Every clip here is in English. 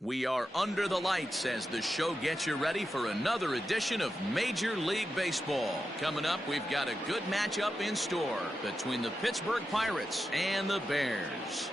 We are under the lights as the show gets you ready for another edition of Major League Baseball. Coming up, we've got a good matchup in store between the Pittsburgh Pirates and the Bears.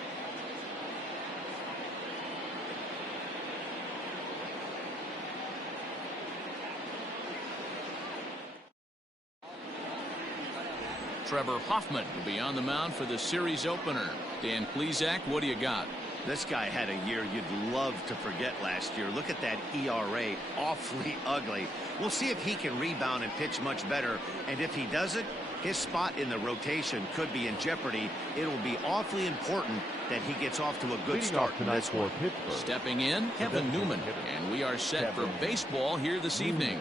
Trevor Hoffman will be on the mound for the series opener. Dan Plesac, what do you got? This guy had a year you'd love to forget last year. Look at that ERA, awfully ugly. We'll see if he can rebound and pitch much better. And if he doesn't, his spot in the rotation could be in jeopardy. It'll be awfully important that he gets off to a good start tonight for Pittsburgh. Stepping in, Kevin Newman. And we are set for baseball here this evening.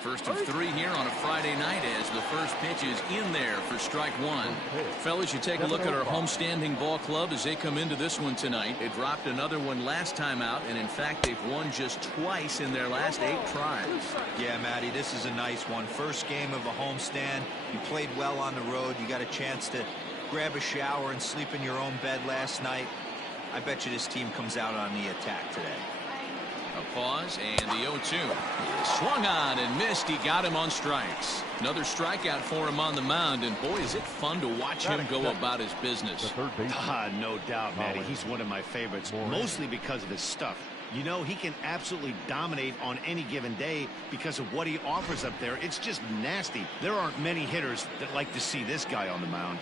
First of three here on a Friday night as the first pitch is in there for strike one. Fellas, you take a look at our homestanding ball club as they come into this one tonight. They dropped another one last time out, and in fact, they've won just twice in their last 8 tries. Yeah, Matty, this is a nice one. First game of a homestand. You played well on the road. You got a chance to grab a shower and sleep in your own bed last night. I bet you this team comes out on the attack today. A pause, and the 0-2 is swung on and missed. He got him on strikes. Another strikeout for him on the mound, and boy, is it fun to watch him go about his business. No doubt, Matty. He's one of my favorites, mostly because of his stuff. You know, he can absolutely dominate on any given day because of what he offers up there. It's just nasty. There aren't many hitters that like to see this guy on the mound.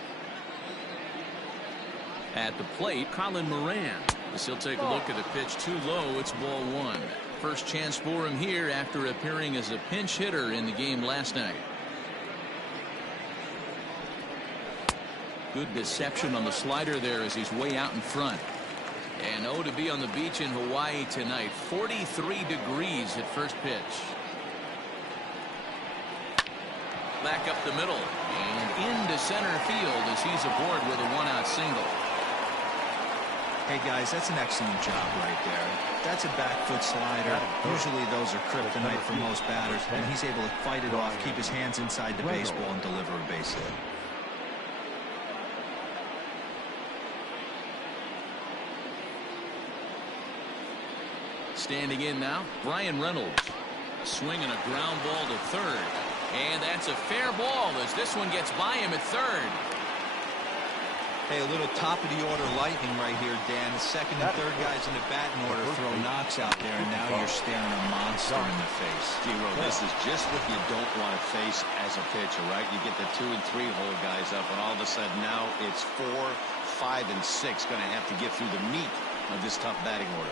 At the plate, Colin Moran. As he'll take a look at a pitch too low. It's ball one. First chance for him here after appearing as a pinch hitter in the game last night. Good deception on the slider there as he's way out in front. And to be on the beach in Hawaii tonight. 43 degrees at first pitch. Back up the middle and into center field as he's aboard with a 1-out single. Hey guys, that's an excellent job right there. That's a back foot slider. Usually those are kryptonite for most batters, and he's able to fight it off, keep his hands inside the baseball, and deliver a base hit. Standing in now, Brian Reynolds. Swinging a ground ball to third. And that's a fair ball as this one gets by him at third. Hey, a little top of the order lightning right here, Dan. The second and third guys in the batting order throw knocks out there, and now you're staring a monster in the face. Zero, this is just what you don't want to face as a pitcher, right? You get the 2 and 3 hole guys up, and all of a sudden now it's 4, 5, and 6 going to have to get through the meat of this tough batting order.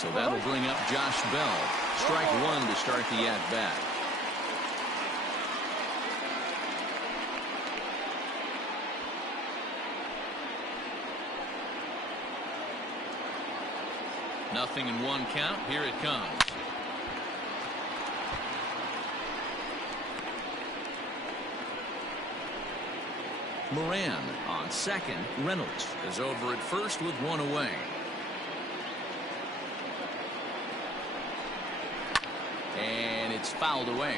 So that'll bring up Josh Bell. Strike one to start the at-bat. Nothing in one count. Here it comes. Moran on second. Reynolds is over at first with one away. And it's fouled away.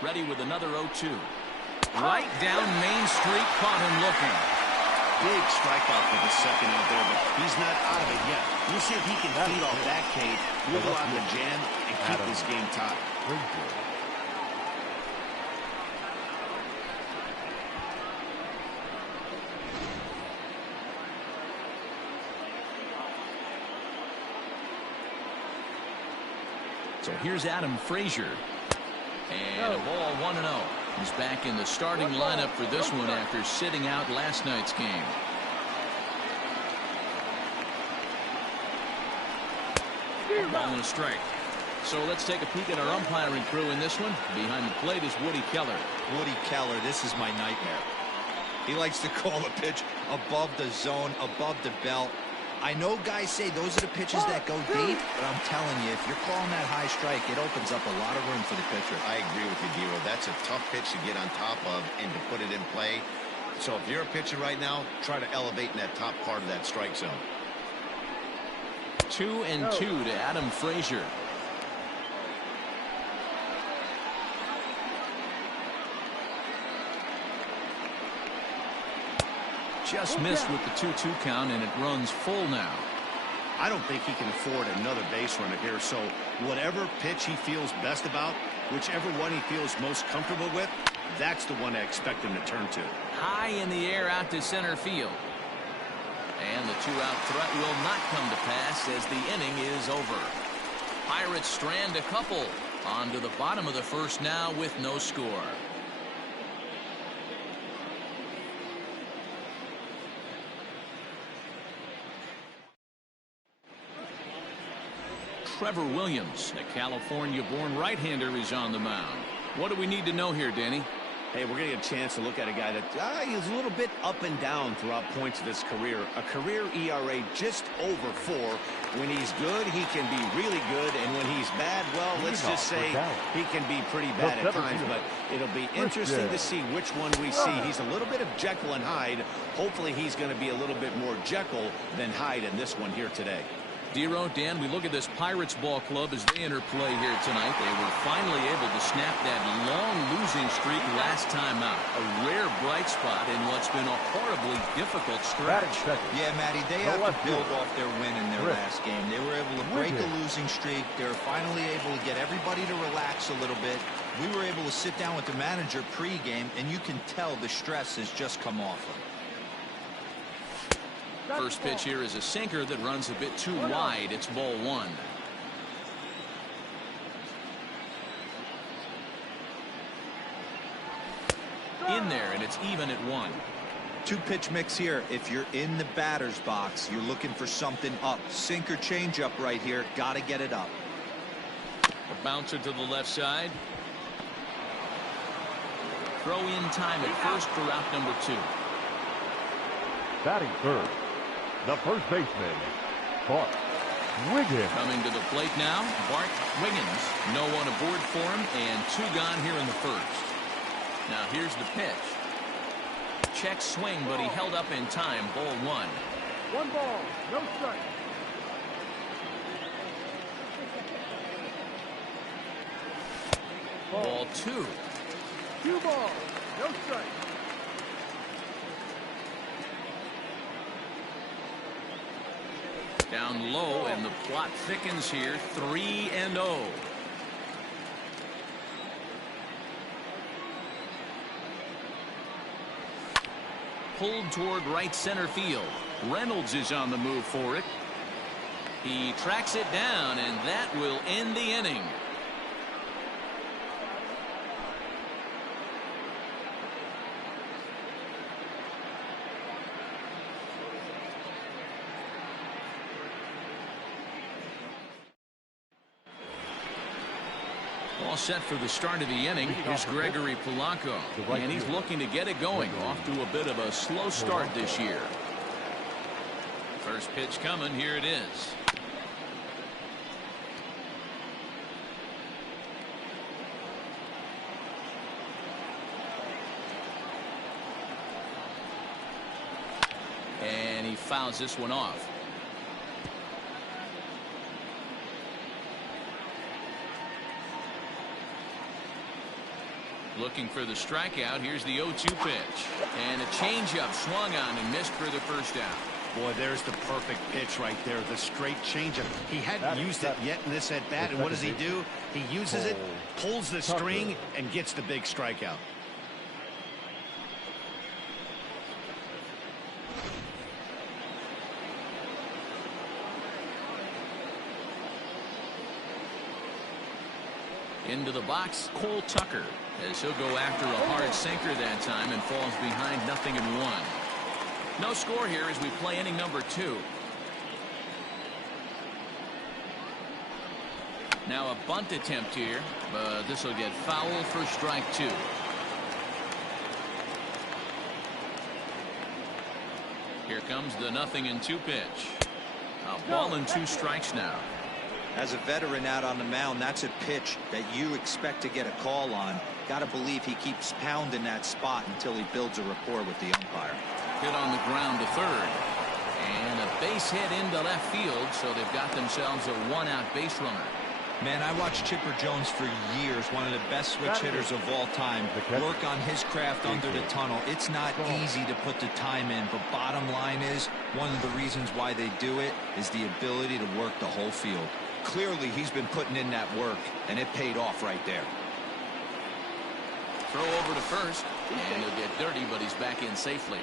Ready with another 0-2. Right down Main Street, caught him looking. Big strikeout for the second out there, but he's not out of it yet. We'll see if he can feed off that cage, wiggle out the jam, and keep this game tied. So here's Adam Frazier. And a ball 1-0. He's back in the starting lineup for this one after sitting out last night's game. A ball and a strike. So let's take a peek at our umpiring crew in this one. Behind the plate is Woody Keller. Woody Keller, this is my nightmare. He likes to call a pitch above the zone, above the belt. I know guys say those are the pitches that go deep, but I'm telling you, if you're calling that high strike, it opens up a lot of room for the pitcher. I agree with you, Dero. That's a tough pitch to get on top of and to put it in play. So if you're a pitcher right now, try to elevate in that top part of that strike zone. 2-2 to Adam Frazier. Just missed with the 2-2 count, and it runs full now. I don't think he can afford another base runner here, so whatever pitch he feels best about, whichever one he feels most comfortable with, that's the one I expect him to turn to. High in the air out to center field. And the 2-out threat will not come to pass as the inning is over. Pirates strand a couple. On to the bottom of the first now with no score. Trevor Williams, a California-born right-hander, is on the mound. What do we need to know here, Danny? Hey, we're going to get a chance to look at a guy that he's a little bit up and down throughout points of his career. A career ERA just over 4. When he's good, he can be really good. And when he's bad, well, let's just say he can be pretty bad at times. But it'll be interesting to see which one we see. He's a little bit of Jekyll and Hyde. Hopefully he's going to be a little bit more Jekyll than Hyde in this one here today. Dero, Dan, we look at this Pirates ball club as they interplay here tonight. They were finally able to snap that long losing streak last time out. A rare bright spot in what's been a horribly difficult stretch. Yeah, Matty, they have to build off their win in their last game. They were able to break a losing streak. They were finally able to get everybody to relax a little bit. We were able to sit down with the manager pre-game, and you can tell the stress has just come off him. First pitch here is a sinker that runs a bit too wide. It's ball 1. In there, and it's even at 1. 2-pitch mix here. If you're in the batter's box, you're looking for something up. Sinker changeup right here. Got to get it up. A bouncer to the left side. Throw in time at first for out number 2. Batting third, the first baseman, Bart Wiggins. Coming to the plate now, Bart Wiggins. No one aboard for him, and 2 gone here in the first. Now here's the pitch. Check swing, but he held up in time. Ball 1. 1 ball, no strike. Ball 2. 2 balls, no strike. Down low, and the plot thickens here. 3-0. Pulled toward right center field. Reynolds is on the move for it. He tracks it down, and that will end the inning. All set for the start of the inning. Here's Gregory Polanco, and he's looking to get it going. Off to a bit of a slow start this year. First pitch coming. Here it is. And he fouls this one off. Looking for the strikeout. Here's the 0-2 pitch. And a changeup swung on and missed for the first down. Boy, there's the perfect pitch right there. The straight changeup. He hadn't used it yet in this at-bat. And what does he do? He uses it, pulls the string, and gets the big strikeout. Into the box, Cole Tucker, as he'll go after a hard sinker that time and falls behind 0-1. No score here as we play inning number 2. Now a bunt attempt here, but this will get foul for strike 2. Here comes the 0-2 pitch. A ball and 2 strikes now. As a veteran out on the mound, that's a pitch that you expect to get a call on. Got to believe he keeps pounding that spot until he builds a rapport with the umpire. Hit on the ground to third. And a base hit into left field, so they've got themselves a 1-out base runner. Man, I watched Chipper Jones for years, one of the best switch hitters of all time, work on his craft under the tunnel. It's not easy to put the time in, but bottom line is, one of the reasons why they do it is the ability to work the whole field. Clearly, he's been putting in that work, and it paid off right there. Throw over to first, and he'll get dirty, but he's back in safely.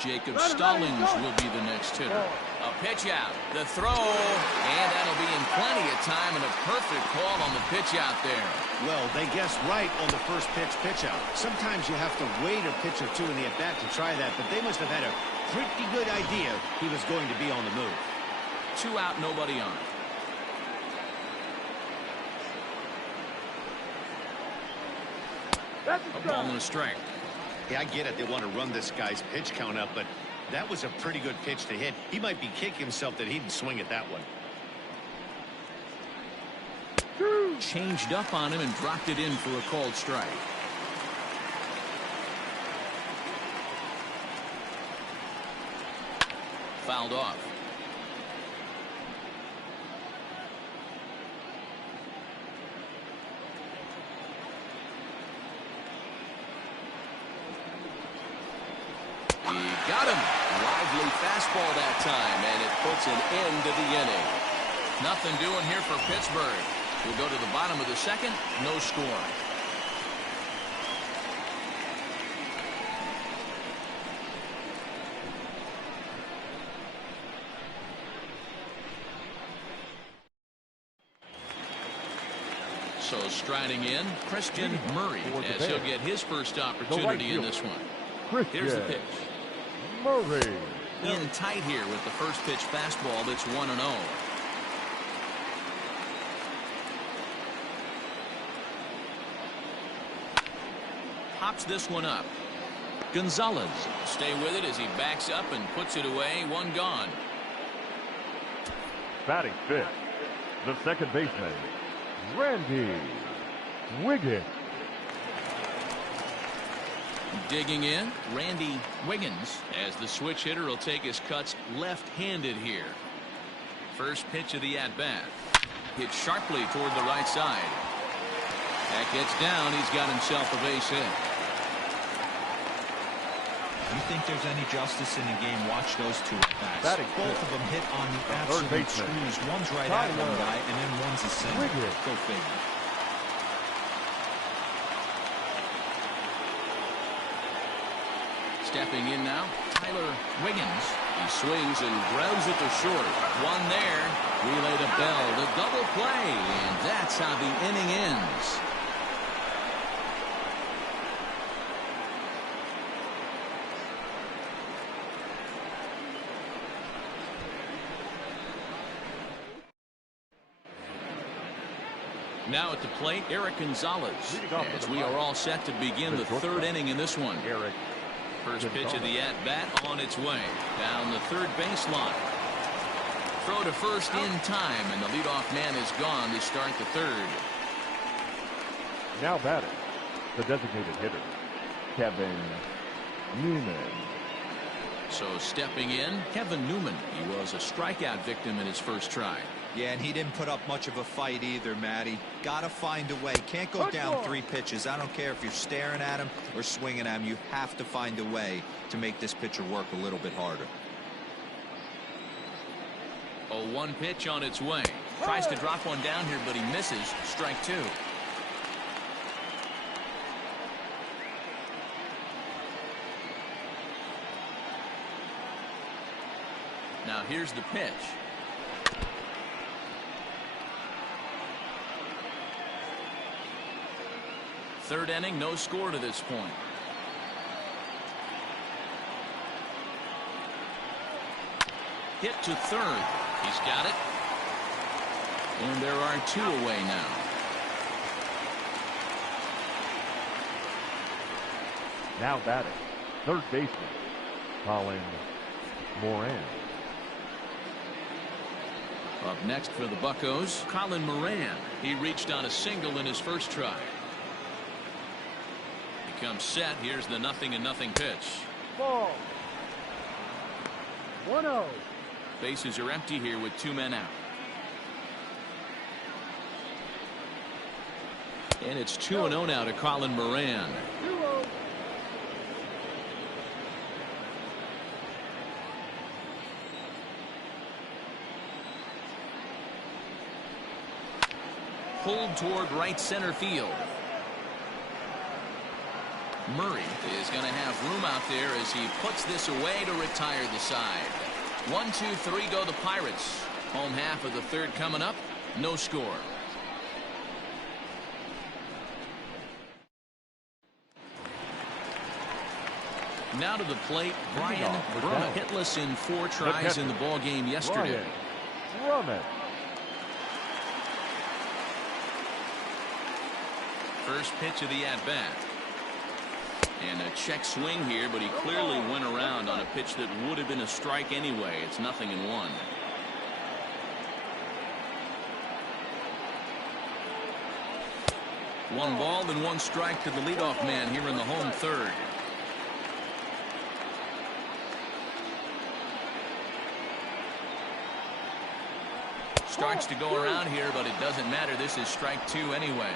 Jacob Stallings will be the next hitter. A pitch out, the throw, and that'll be in plenty of time, and a perfect call on the pitch out there. Well, they guessed right on the first pitch out. Sometimes you have to wait a pitch or two in the at-bat to try that, but they must have had a pretty good idea he was going to be on the move. 2 out, nobody on. A ball and a strike. Yeah, I get it. They want to run this guy's pitch count up, but that was a pretty good pitch to hit. He might be kicking himself that he didn't swing at that one. Changed up on him and dropped it in for a called strike. Fouled off. He got him. Lively fastball that time, and it puts an end to the inning. Nothing doing here for Pittsburgh. We'll go to the bottom of the second. No score. So striding in, Christian Murray, as he'll get his first opportunity in this one. Here's the pitch. Murray. In tight here with the first pitch fastball that's 1-0. Pops this one up. Gonzalez stay with it as he backs up and puts it away. One gone. Batting fifth, the second baseman, Randy Wiggins. Digging in, Randy Wiggins, as the switch hitter will take his cuts left-handed here. First pitch of the at-bat. Hit sharply toward the right side. That gets down. He's got himself a base hit. You think there's any justice in the game? Watch those two at-bats. Both of them hit on the absolute screws. One's right at one guy, and then one's a single. Go figure. Stepping in now, Tyler Wiggins. He swings and grounds it to short. One there. Relay to Bell. The double play. And that's how the inning ends. Now at the plate, Eric Gonzalez, as we are all set to begin the third inning in this one. First pitch of the at-bat on its way. Down the third baseline. Throw to first in time, and the leadoff man is gone to start the third. Now batting, the designated hitter, Kevin Newman. So stepping in, Kevin Newman. He was a strikeout victim in his first try. Yeah, and he didn't put up much of a fight either, Matty. Got to find a way. Can't go down 3 pitches. I don't care if you're staring at him or swinging at him. You have to find a way to make this pitcher work a little bit harder. Oh, 1 pitch on its way. Tries to drop one down here, but he misses. Strike 2. Now here's the pitch. Third inning, no score to this point. Hit to third. He's got it. And there are 2 away now. Now batting, third baseman, Colin Moran. Up next for the Buccos, Colin Moran. He reached on a single in his first try. He comes set. Here's the 0-0 pitch. Ball. 1-0. Bases are empty here with 2 men out. And it's 2-0 now to Colin Moran. 2-0. Pulled toward right center field. Murray is going to have room out there as he puts this away to retire the side. 1, 2, 3 go the Pirates. Home half of the third coming up. No score. Now to the plate, Brian Brewer, hitless in 4 tries in the ball game yesterday. Run. First pitch of the at-bat. And a check swing here, but he clearly went around on a pitch that would have been a strike anyway. It's 0-1. 1 ball and 1 strike to the leadoff man here in the home third. Starts to go around here, but it doesn't matter. This is strike 2 anyway.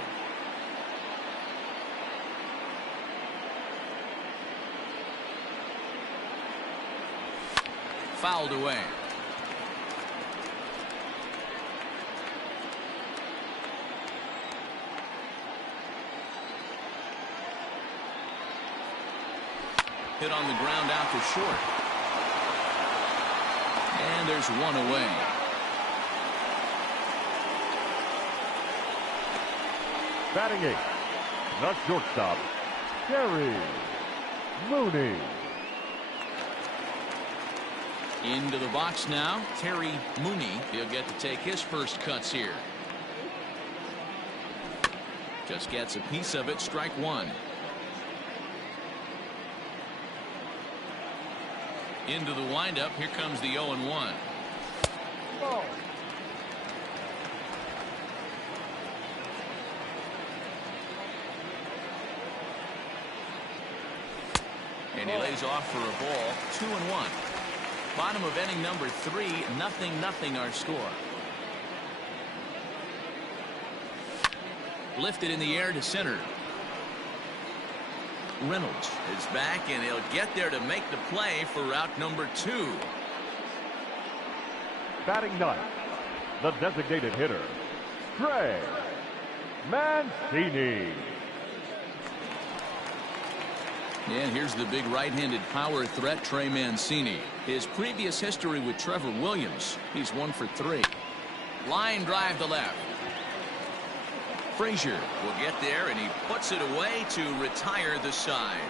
Fouled away. Hit on the ground out to short. And there's 1 away. Batting 8th, the shortstop, Terry Mooney. Into the box now, Terry Mooney. He'll get to take his first cuts here. Just gets a piece of it, strike 1. Into the windup, here comes the 0-1. Ball. And he lays off for a ball. 2-1. Bottom of inning number 3, 0-0 our score. Lifted in the air to center. Reynolds is back, and he'll get there to make the play for route number 2. Batting 9th, the designated hitter, Trey Mancini. And here's the big right-handed power threat, Trey Mancini. His previous history with Trevor Williams, he's 1 for 3. Line drive to left. Frazier will get there, and he puts it away to retire the side.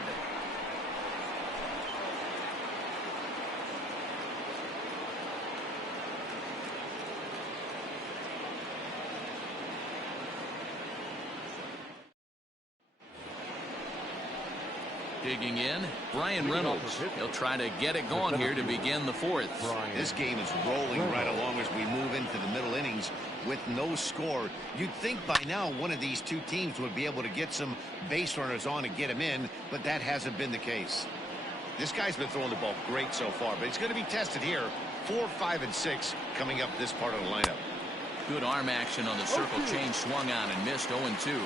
Digging in, Brian Reynolds. He'll try to get it going here to begin the 4th. This game is rolling right along as we move into the middle innings with no score. You'd think by now one of these 2 teams would be able to get some base runners on and get them in, but that hasn't been the case. This guy's been throwing the ball great so far, but it's going to be tested here. 4, 5, and 6 coming up this part of the lineup. Good arm action on the circle change, swung on and missed. 0-2.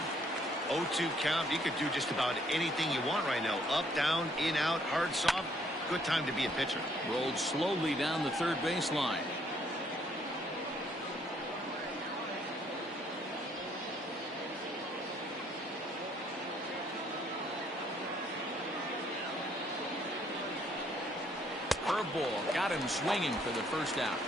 0-2 count. You could do just about anything you want right now. Up, down, in, out, hard, soft. Good time to be a pitcher. Rolled slowly down the third baseline. Curveball got him swinging for the first out.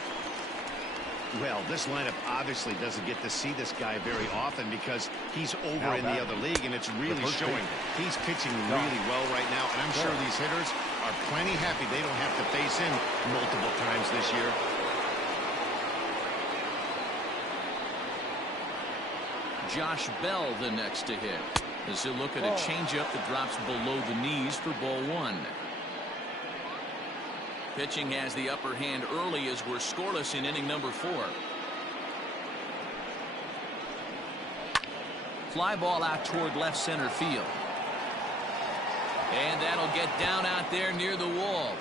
Well, this lineup obviously doesn't get to see this guy very often because he's over in the other league, and it's really showing. He's pitching really well right now, and I'm sure these hitters are plenty happy they don't have to face him multiple times this year. Josh Bell the next to hit as he'll look at a changeup that drops below the knees for ball 1. Pitching has the upper hand early as we're scoreless in inning number 4. Fly ball out toward left center field. And that'll get down out there near the wall.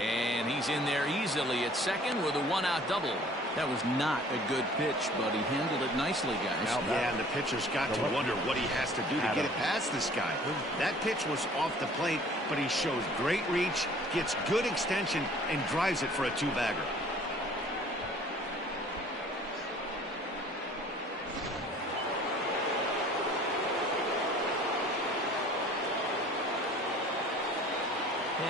And he's in there easily at second with a one-out double. That was not a good pitch, but he handled it nicely, guys. Yeah, and the pitcher's got to wonder what he has to do to get it past this guy. That pitch was off the plate, but he shows great reach, gets good extension, and drives it for a two-bagger.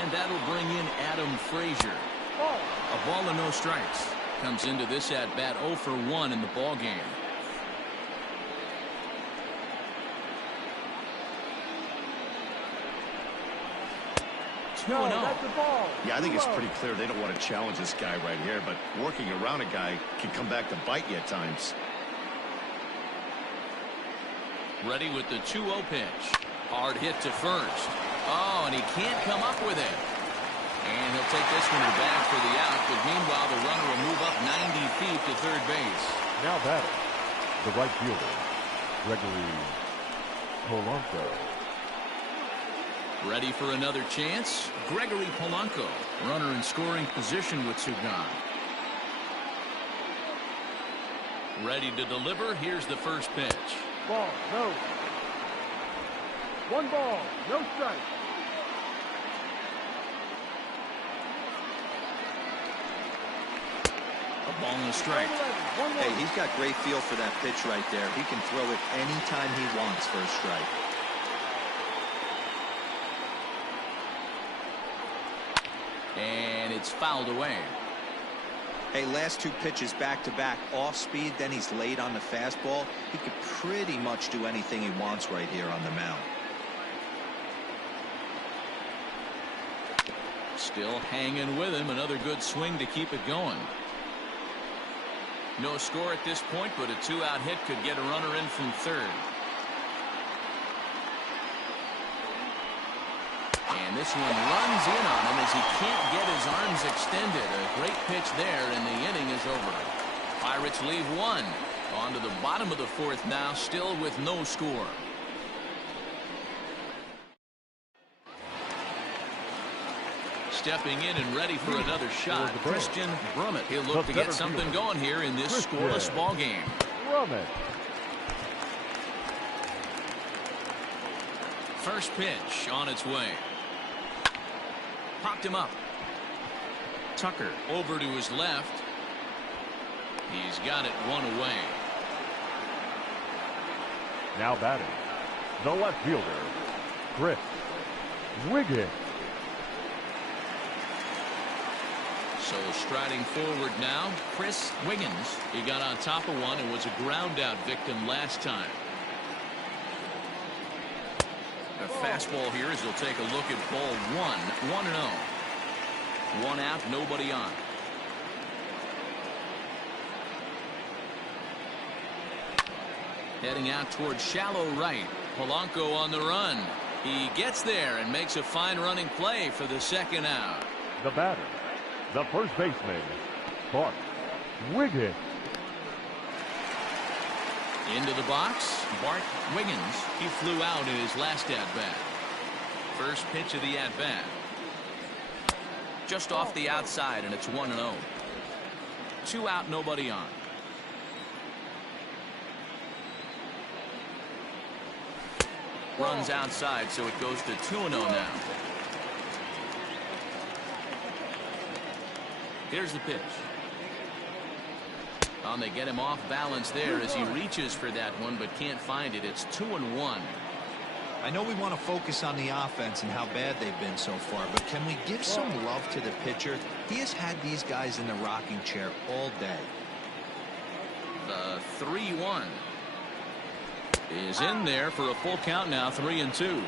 And that'll bring in Adam Frazier. A ball and no strikes. Comes into this at bat 0 for 1 in the ball game. No, that's the ball. Yeah, I think it's pretty clear they don't want to challenge this guy right here, but working around a guy can come back to bite you at times. Ready with the 2-0 pitch. Hard hit to first. Oh, and he can't come up with it. And he'll take this one to the bag for the out, but meanwhile the runner will move up 90 feet to third base. Now batting, the right fielder, Gregory Polanco. Ready for another chance? Gregory Polanco, runner in scoring position with Sugan. Ready to deliver. Here's the first pitch. Ball, no. 1 ball, no strike. A ball and a strike. Hey, he's got great feel for that pitch right there. He can throw it anytime he wants for a strike. And it's fouled away. Hey, last 2 pitches back-to-back off speed, then he's late on the fastball. He could pretty much do anything he wants right here on the mound. Still hanging with him. Another good swing to keep it going. No score at this point, but a 2-out hit could get a runner in from third. And this one runs in on him as he can't get his arms extended. A great pitch there, and the inning is over. Pirates leave 1. On to the bottom of the 4th now, still with no score. Stepping in and ready for another shot, Christian Brummett. He'll look to get something going here in this scoreless ball game. Brummett. First pitch on its way. Popped him up. Tucker over to his left. He's got it 1 away. Now batting, the left fielder, Chris Wiggins. So striding forward now, Chris Wiggins. He got on top of one and was a ground out victim last time. A fastball here as he'll take a look at ball 1. 1-0. 1 out, nobody on. Heading out towards shallow right. Polanco on the run. He gets there and makes a fine running play for the 2nd out. The batter, the first baseman, Bart Wiggins. Into the box, Bart Wiggins. He flew out in his last at-bat. First pitch of the at-bat. Just off the outside, and it's 1-0. 2 out, nobody on. Runs outside, so it goes to 2-0 now. Here's the pitch. And they get him off balance there as he reaches for that one, but can't find it. It's 2-1. I know we want to focus on the offense and how bad they've been so far, but can we give some love to the pitcher? He has had these guys in the rocking chair all day. The 3-1 is in there for a full count now. 3-2.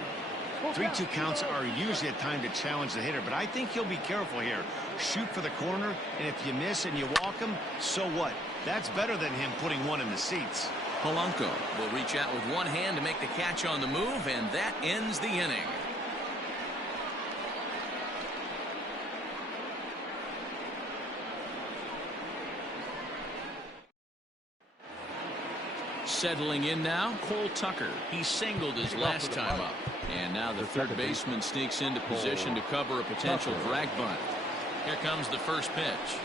3-2 counts are usually a time to challenge the hitter, but I think he'll be careful here. Shoot for the corner, and if you miss and you walk him, so what? That's better than him putting one in the seats. Polanco will reach out with one hand to make the catch on the move, and that ends the inning. Settling in now, Cole Tucker. He singled his last time up. And now the third baseman sneaks into position to cover a potential drag bunt. Here comes the first pitch.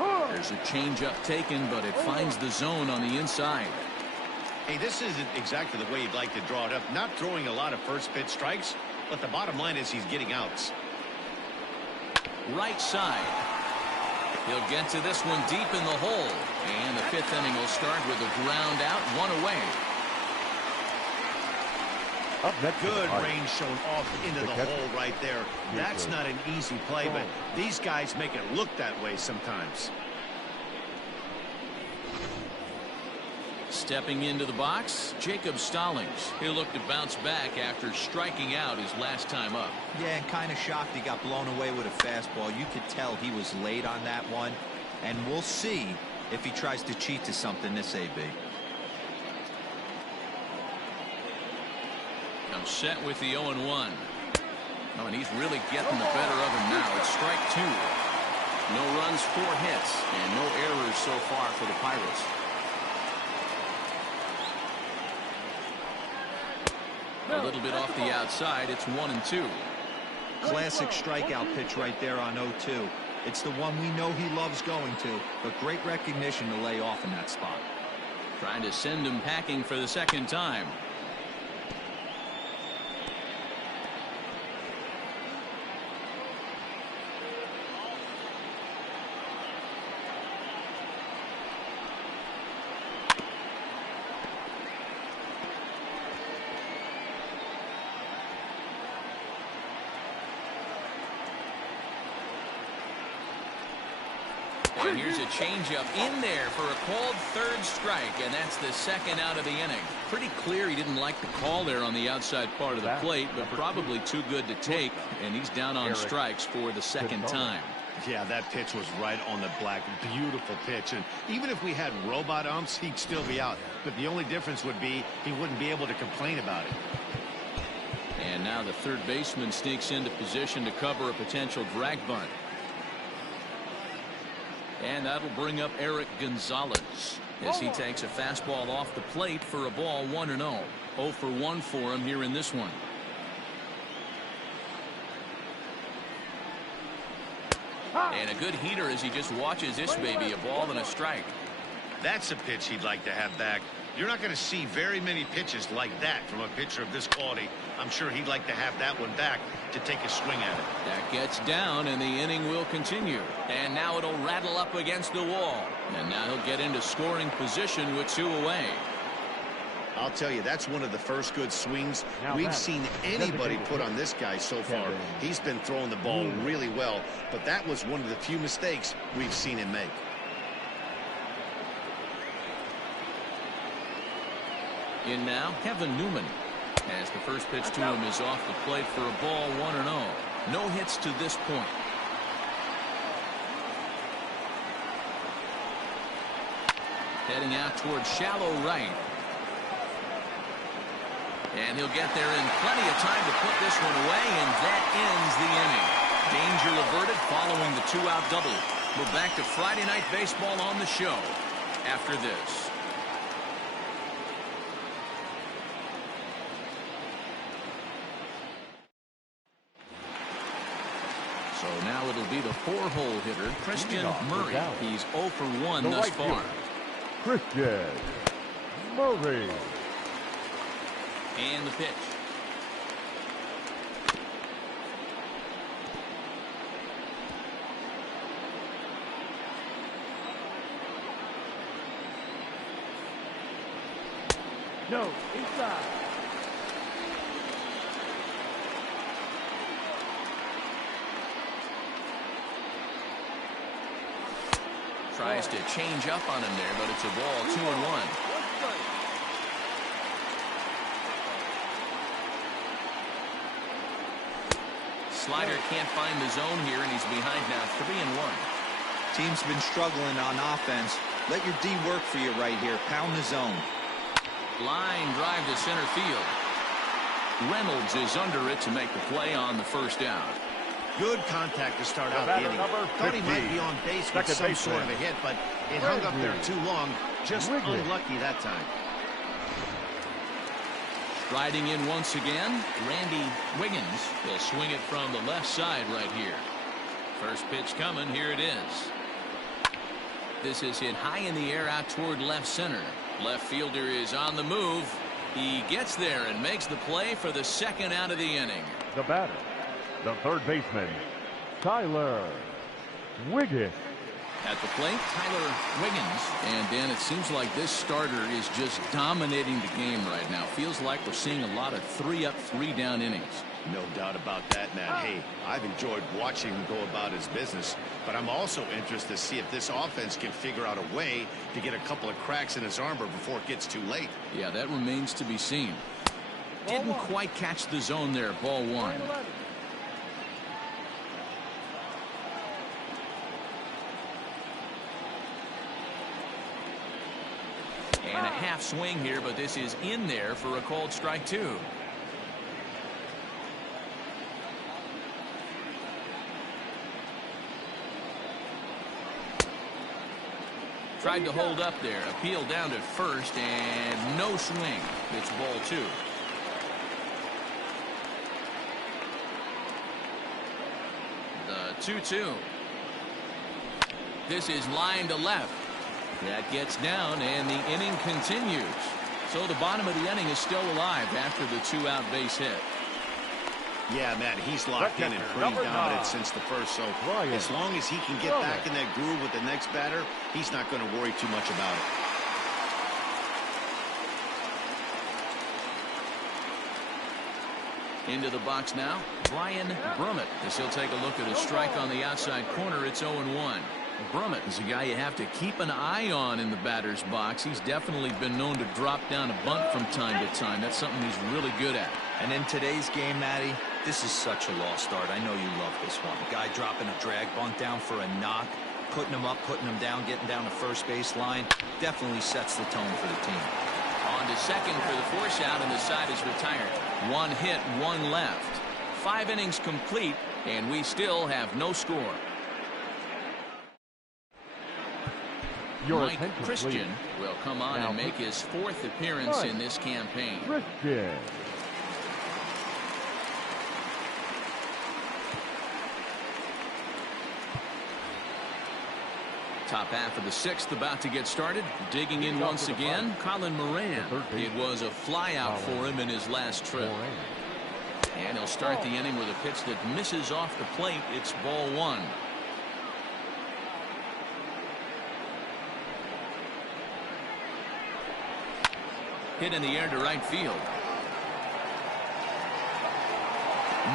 There's a changeup taken, but it finds the zone on the inside. Hey, this isn't exactly the way you'd like to draw it up. Not throwing a lot of first pitch strikes, but the bottom line is he's getting outs. Right side. He'll get to this one deep in the hole. And the fifth inning will start with a ground out, one away. Good range shown off into the hole right there. That's not an easy play, but these guys make it look that way sometimes. Stepping into the box, Jacob Stallings. He'll look to bounce back after striking out his last time up. Yeah, and kind of shocked he got blown away with a fastball. You could tell he was late on that one. And we'll see if he tries to cheat to something this AB. Comes set with the 0-1. Oh, and he's really getting the better of him now. It's strike two. No runs, 4 hits, and no errors so far for the Pirates. A little bit off the outside. It's 1-2. Classic strikeout pitch right there on 0-2. It's the one we know he loves going to, but great recognition to lay off in that spot. Trying to send him packing for the second time. And here's a changeup in there for a called third strike, and that's the second out of the inning. Pretty clear he didn't like the call there on the outside part of the plate, but probably too good to take, and he's down on strikes for the second time. Yeah, that pitch was right on the black. Beautiful pitch, and even if we had robot umps, he'd still be out. But the only difference would be he wouldn't be able to complain about it. And now the third baseman sneaks into position to cover a potential drag bunt. And that'll bring up Eric Gonzalez as he takes a fastball off the plate for a ball 1-0. 0 for 1 for him here in this one. And a good heater as he just watches this baby, a ball and a strike. That's a pitch he'd like to have back. You're not going to see very many pitches like that from a pitcher of this quality. I'm sure he'd like to have that one back to take a swing at it. That gets down, and the inning will continue. And now it'll rattle up against the wall. And now he'll get into scoring position with 2 away. I'll tell you, that's one of the first good swings we've seen anybody put on this guy so far. He's been throwing the ball really well, but that was one of the few mistakes we've seen him make. In now, Kevin Newman. As the first pitch to him is off the plate for a ball 1-0. No hits to this point. Heading out towards shallow right. And he'll get there in plenty of time to put this one away, and that ends the inning. Danger averted following the 2-out double. We're back to Friday Night Baseball on the show after this. So now it'll be the 4-hole hitter, Christian Murray. He's 0 for 1 thus far. Christian Murray. And the pitch. No, inside. Tries to change up on him there, but it's a ball 2-1. Slider can't find the zone here, and he's behind now 3-1. Team's been struggling on offense. Let your D work for you right here. Pound the zone. Line drive to center field. Reynolds is under it to make the play on the first down. Good contact to start out the inning. Thought he might be on base with some sort of a hit, but it hung up there too long. Just unlucky that time. Striding in once again, Randy Wiggins will swing it from the left side right here. First pitch coming. Here it is. This is hit high in the air out toward left center. Left fielder is on the move. He gets there and makes the play for the second out of the inning. The batter, the third baseman, Tyler Wiggins. At the plate, Tyler Wiggins. And Dan, it seems like this starter is just dominating the game right now. Feels like we're seeing a lot of 3-up, 3-down innings. No doubt about that, Matt. Hey, I've enjoyed watching him go about his business, but I'm also interested to see if this offense can figure out a way to get a couple of cracks in his armor before it gets too late. Yeah, that remains to be seen. Didn't quite catch the zone there. Ball one. And a half swing here, but this is in there for a called strike two. Tried to hold up there. Appeal down to first and no swing. It's ball two. The 2-2. This is line to left. That gets down and the inning continues. So the bottom of the inning is still alive after the 2-out base hit. Yeah, Matt, he's locked in and pretty dominant since the first. So as long as he can get back in that groove with the next batter, he's not going to worry too much about it. Into the box now, Brian Brummett, as he'll take a look at a strike on the outside corner. It's 0-1. Brummett is a guy you have to keep an eye on in the batter's box. He's definitely been known to drop down a bunt from time to time. That's something he's really good at. And in today's game, Matty, this is such a lost start. I know you love this one. A guy dropping a drag bunt down for a knock, putting him up, putting him down, getting down the first base line, definitely sets the tone for the team. On to second for the force out, and the side is retired. One hit, one left. 5 innings complete, and we still have no score. Mike Christian will come on and make his 4th appearance in this campaign. Christian. Top half of the 6th about to get started. Digging in once again, Colin Moran. It was a fly out for him in his last trip. And he'll start the inning with a pitch that misses off the plate. It's ball one. Hit in the air to right field.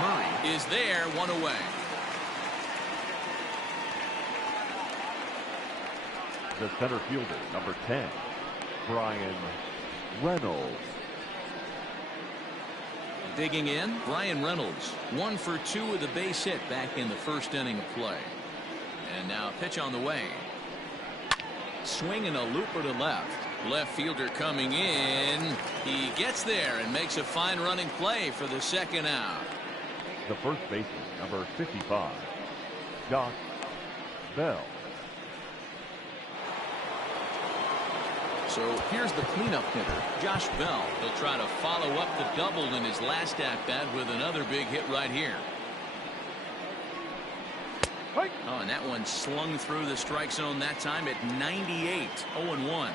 Murray is there, one away. The center fielder, number 10, Brian Reynolds. Digging in, Brian Reynolds. 1 for 2 with a base hit back in the first inning of play. And now a pitch on the way. Swinging a looper to left. Left fielder coming in. He gets there and makes a fine running play for the second out. The first baseman, number 55, Josh Bell. So here's the cleanup hitter, Josh Bell. He'll try to follow up the double in his last at-bat with another big hit right here. Oh, and that one slung through the strike zone that time at 98. 0-1.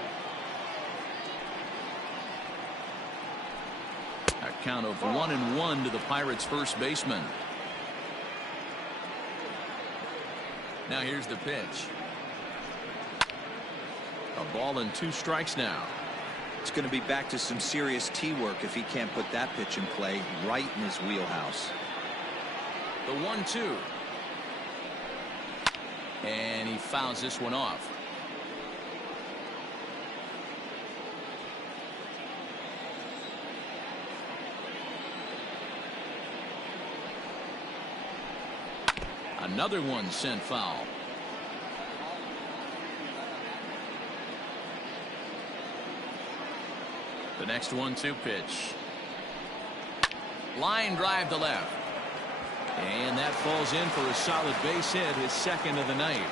A count of 1-1 to the Pirates' first baseman. Now here's the pitch. A ball and 2 strikes now. It's going to be back to some serious tee work if he can't put that pitch in play right in his wheelhouse. The 1-2. And he fouls this one off. Another one sent foul. The next 1-2 pitch. Line drive to left. And that falls in for a solid base hit, his second of the night.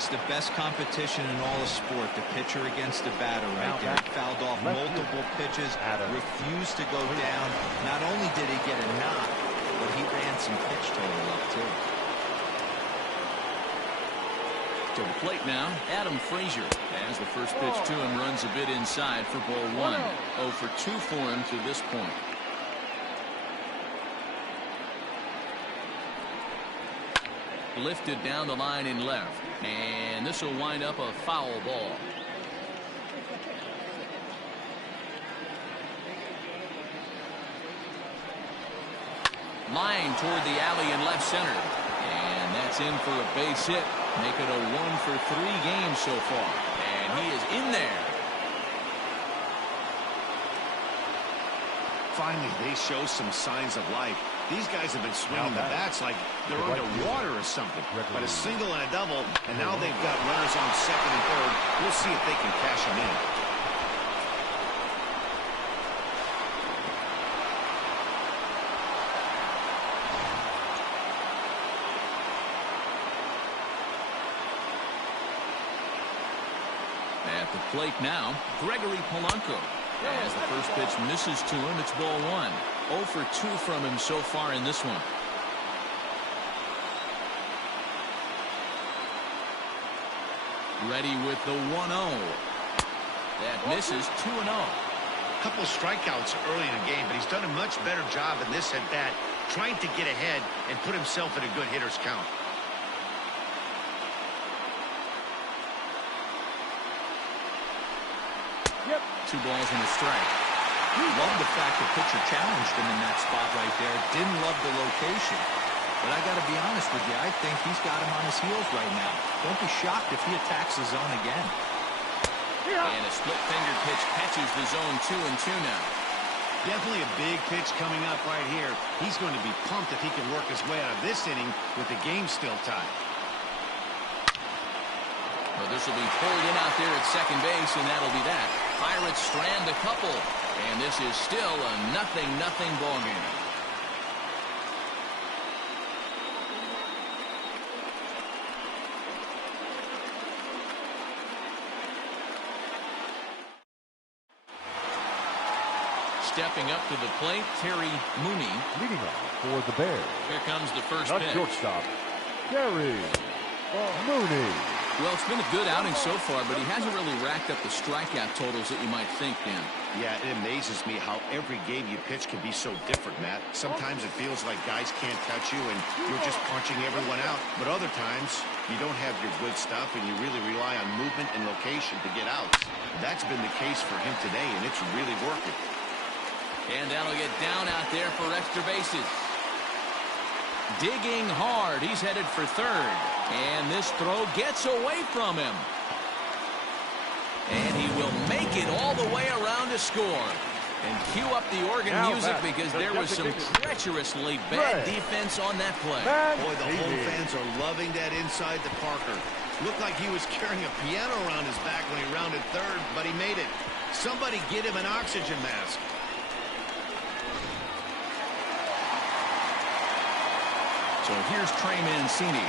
It's the best competition in all of sport, the pitcher against the batter right there. He fouled off multiple pitches, refused to go down. Not only did he get a knock, but he ran some pitch total up too. To the plate now, Adam Frazier, as the first pitch to him runs a bit inside for ball one. 0 for 2 for him to this point. Lifted down the line in left, and this will wind up a foul ball. Line toward the alley in left center, and that's in for a base hit. Make it a 1 for 3 games so far, and he is in there. Finally, they show some signs of life. These guys have been swinging the bats like they're underwater or something. But a single and a double, and now they've got runners on second and third. We'll see if they can cash them in. At the plate now, Gregory Polanco. As the first pitch misses to him, it's ball one. 0 for 2 from him so far in this one. Ready with the 1-0. That misses 2-0. Couple strikeouts early in the game, but he's done a much better job in this at bat, trying to get ahead and put himself in a good hitter's count. Yep. 2 balls and a strike. Love the fact the pitcher challenged him in that spot right there. Didn't love the location. But I got to be honest with you, I think he's got him on his heels right now. Don't be shocked if he attacks the zone again. And a split finger pitch catches the zone 2-2 now. Definitely a big pitch coming up right here. He's going to be pumped if he can work his way out of this inning with the game still tied. Well, this will be pulled in out there at second base, and that'll be that. Pirates strand a couple, and this is still a 0-0 ball game. Stepping up to the plate, Terry Mooney. Leading off for the Bears. Here comes the first The pitch. shortstop, Terry Mooney. Well, it's been a good outing so far, but he hasn't really racked up the strikeout totals that you might think, Dan. Yeah, it amazes me how every game you pitch can be so different, Matt. Sometimes it feels like guys can't touch you and you're just punching everyone out. But other times, you don't have your good stuff and you really rely on movement and location to get outs. That's been the case for him today, and it's really working. And that'll get down out there for extra bases. Digging hard. He's headed for third. And this throw gets away from him. And he will make it all the way around to score. And cue up the organ music because there was some treacherously bad defense on that play. Boy, the home fans are loving that inside the Parker. Looked like he was carrying a piano around his back when he rounded third, but he made it. Somebody get him an oxygen mask. So here's Trey Mancini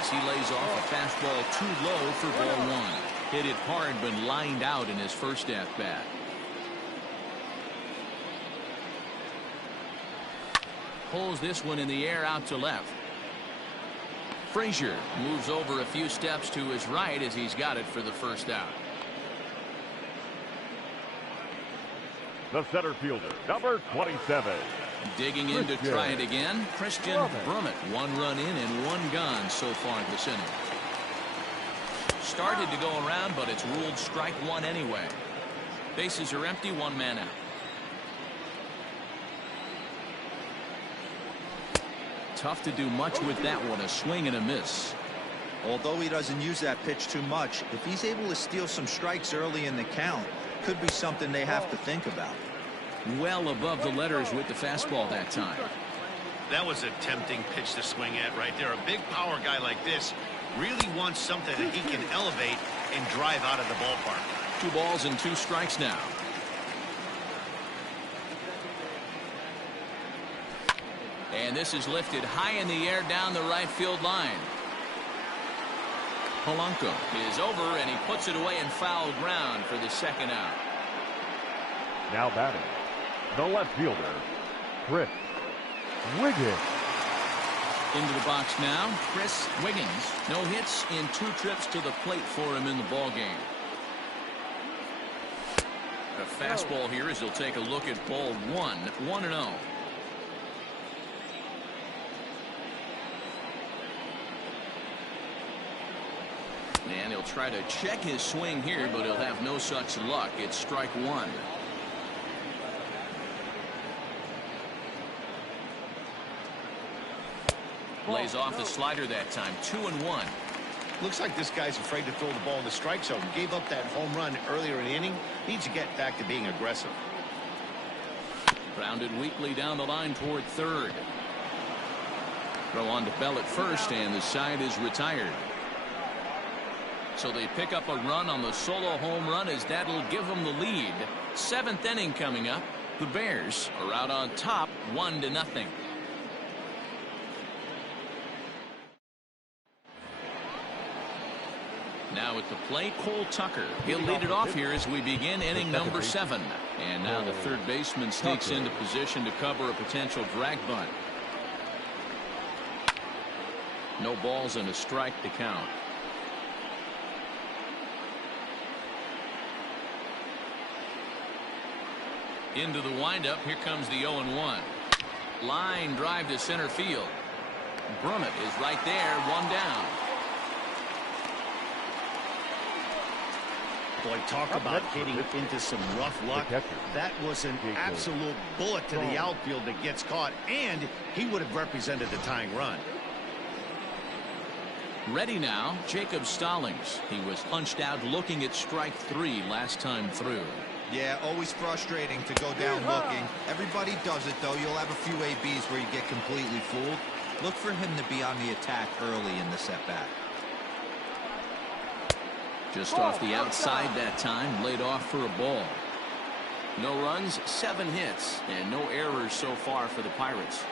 as he lays off a fastball too low for ball one. Hit it hard but lined out in his first at-bat. Pulls this one in the air out to left. Frazier moves over a few steps to his right as he's got it for the first out. The center fielder, number 27. Digging in to try it again, Christian Brummett. 1 run in and 1 gone so far this inning. Started to go around, but it's ruled strike one anyway. Bases are empty, 1 man out. Tough to do much with that one, a swing and a miss. Although he doesn't use that pitch too much, if he's able to steal some strikes early in the count, could be something they have to think about. Well above the letters with the fastball that time. That was a tempting pitch to swing at right there. A big power guy like this really wants something that he can elevate and drive out of the ballpark. 2 balls and 2 strikes now. And this is lifted high in the air down the right field line. Polanco is over, and he puts it away in foul ground for the second out. Now batting, the left fielder, Chris Wiggins. Into the box now, Chris Wiggins. No hits in 2 trips to the plate for him in the ballgame. A fastball here as he'll take a look at ball 1, 1-0. And he'll try to check his swing here, but he'll have no such luck. It's strike 1. Lays off the slider that time. 2-1. Looks like this guy's afraid to throw the ball in the strike zone. Gave up that home run earlier in the inning. Needs to get back to being aggressive. Grounded weakly down the line toward third. Throw on to Bell at first, and the side is retired. So they pick up a run on the solo home run, as that'll give them the lead. 7th inning coming up. The Bears are out on top, 1-0. Now at the plate, Cole Tucker. He'll lead it off here as we begin inning number 7. And now the third baseman sneaks into position to cover a potential drag bunt. No balls and a strike to count. Into the windup. Here comes the 0-1. Line drive to center field. Brummett is right there, 1 down. Boy, talk about getting into some rough luck. That was an absolute bullet to the outfield that gets caught, and he would have represented the tying run. Ready now, Jacob Stallings. He was punched out looking at strike 3 last time through. Yeah, always frustrating to go down looking. Everybody does it, though. You'll have a few ABs where you get completely fooled. Look for him to be on the attack early in the setback. Just off the outside that time, laid off for a ball. No runs, 7 hits, and no errors so far for the Pirates.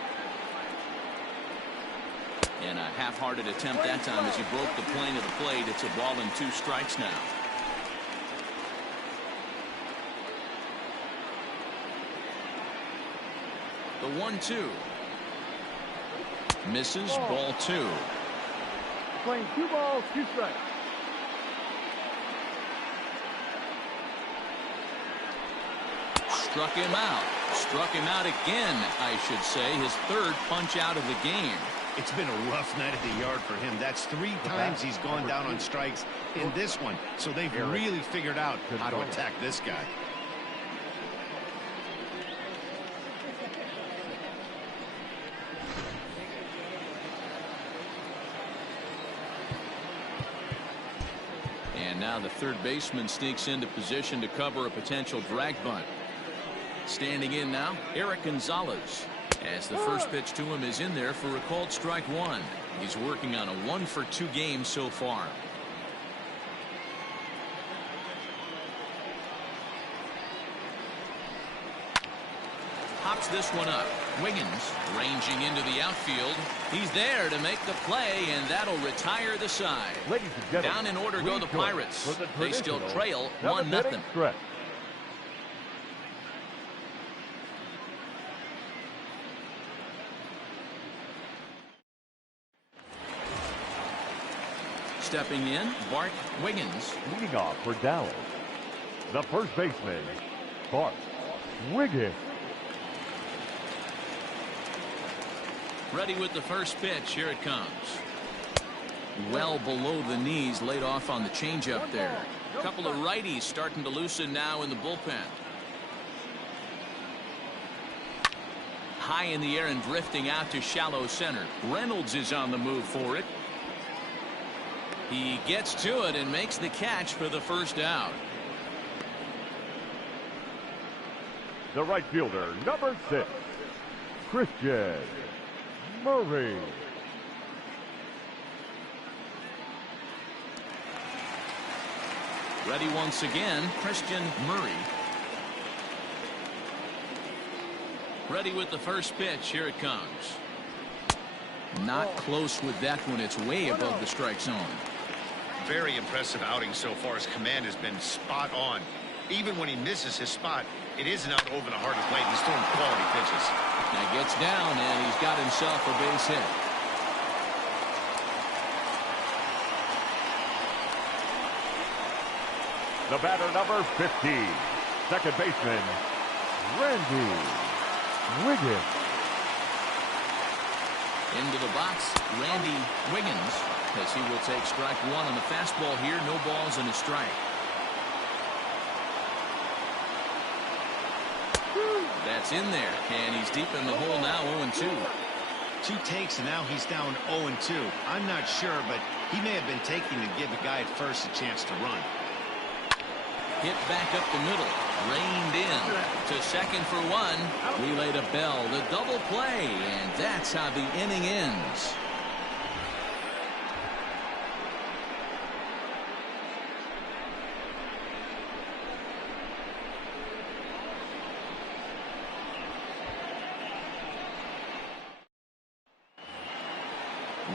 And a half-hearted attempt that time as he broke the plane of the plate. It's a ball and 2 strikes now. The 1-2. Misses, ball 2. Playing 2 balls, 2 strikes. Struck him out. Struck him out again, I should say. His 3rd punch out of the game. It's been a rough night at the yard for him. That's 3 times he's gone down on strikes in this one. So they've really figured out how to attack this guy. And now the third baseman sneaks into position to cover a potential drag bunt. Standing in now, Eric Gonzalez, as the first pitch to him is in there for a called strike 1. He's working on a 1-for-2 game so far. Pops this one up. Wiggins ranging into the outfield. He's there to make the play, and that'll retire the side. Ladies and gentlemen, down in order go the Pirates. They still trail 1-0. Stepping in, Bart Wiggins. Leading off for Dallas, the first baseman, Bart Wiggins. Ready with the first pitch. Here it comes. Well below the knees, laid off on the changeup there. A couple of righties starting to loosen now in the bullpen. High in the air and drifting out to shallow center. Reynolds is on the move for it. He gets to it and makes the catch for the first out. The right fielder, number 6, Christian Murray. Ready once again, Christian Murray. Ready with the first pitch. Here it comes. Not close with that one. It's way above the strike zone. Very impressive outing so far. His command has been spot on. Even when he misses his spot, it isn't out over the heart of the plate. He's throwing quality pitches. Now gets down, and he's got himself a base hit. The batter, number 50, second baseman, Randy Wiggins. Into the box, Randy Wiggins, as he will take strike one on the fastball here. No balls and a strike. That's in there, and he's deep in the hole now, 0-2. 2 takes, and now he's down 0-2. I'm not sure, but he may have been taking to give the guy at first a chance to run. Hit back up the middle, reined in to second for one. Relay to Bell, the double play, and that's how the inning ends.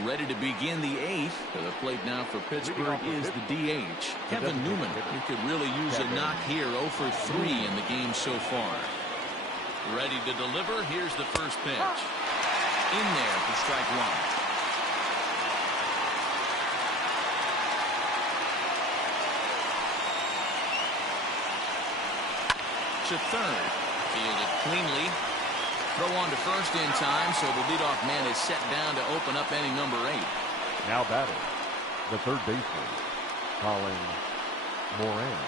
Ready to begin the 8th. To the plate now for Pittsburgh is the DH, Kevin Newman. He could really use a knock here. 0 for 3 in the game so far. Ready to deliver. Here's the first pitch. In there for strike one. To third. Fielded cleanly. Throw on to first in time, so the leadoff man is set down to open up inning number 8. Now batting, the third baseman, Colin Moran.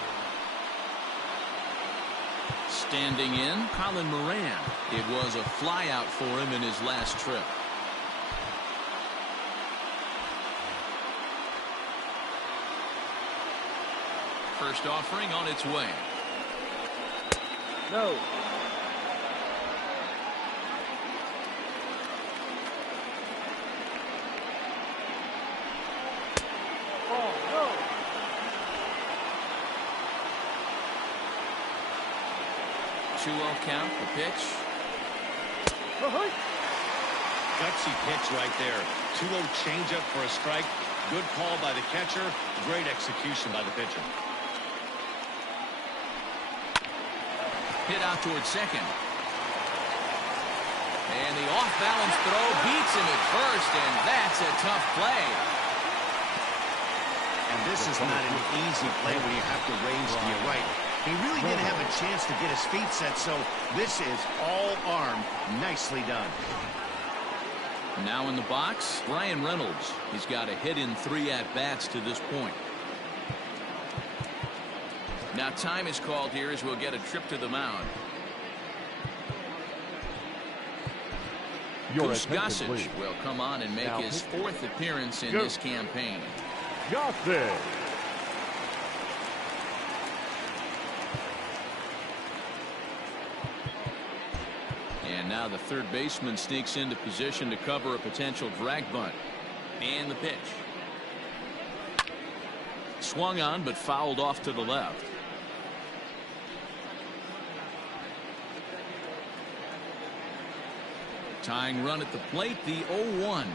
Standing in, Colin Moran. It was a flyout for him in his last trip. First offering on its way. No. 2-0 count, the pitch. Gutsy pitch right there. 2-0 changeup for a strike. Good call by the catcher. Great execution by the pitcher. Hit out towards second. And the off-balance throw beats him at first, and that's a tough play. And this is not an easy play when you have to range to your right. He really didn't have a chance to get his feet set, so this is all arm. Nicely done. Now in the box, Brian Reynolds. He's got a hit in 3 at-bats to this point. Now time is called here as we'll get a trip to the mound. Goose Gossage will come on and make his 4th appearance in this campaign. Gossage. And now the third baseman sneaks into position to cover a potential drag bunt. And the pitch. Swung on but fouled off to the left. Tying run at the plate, the 0-1.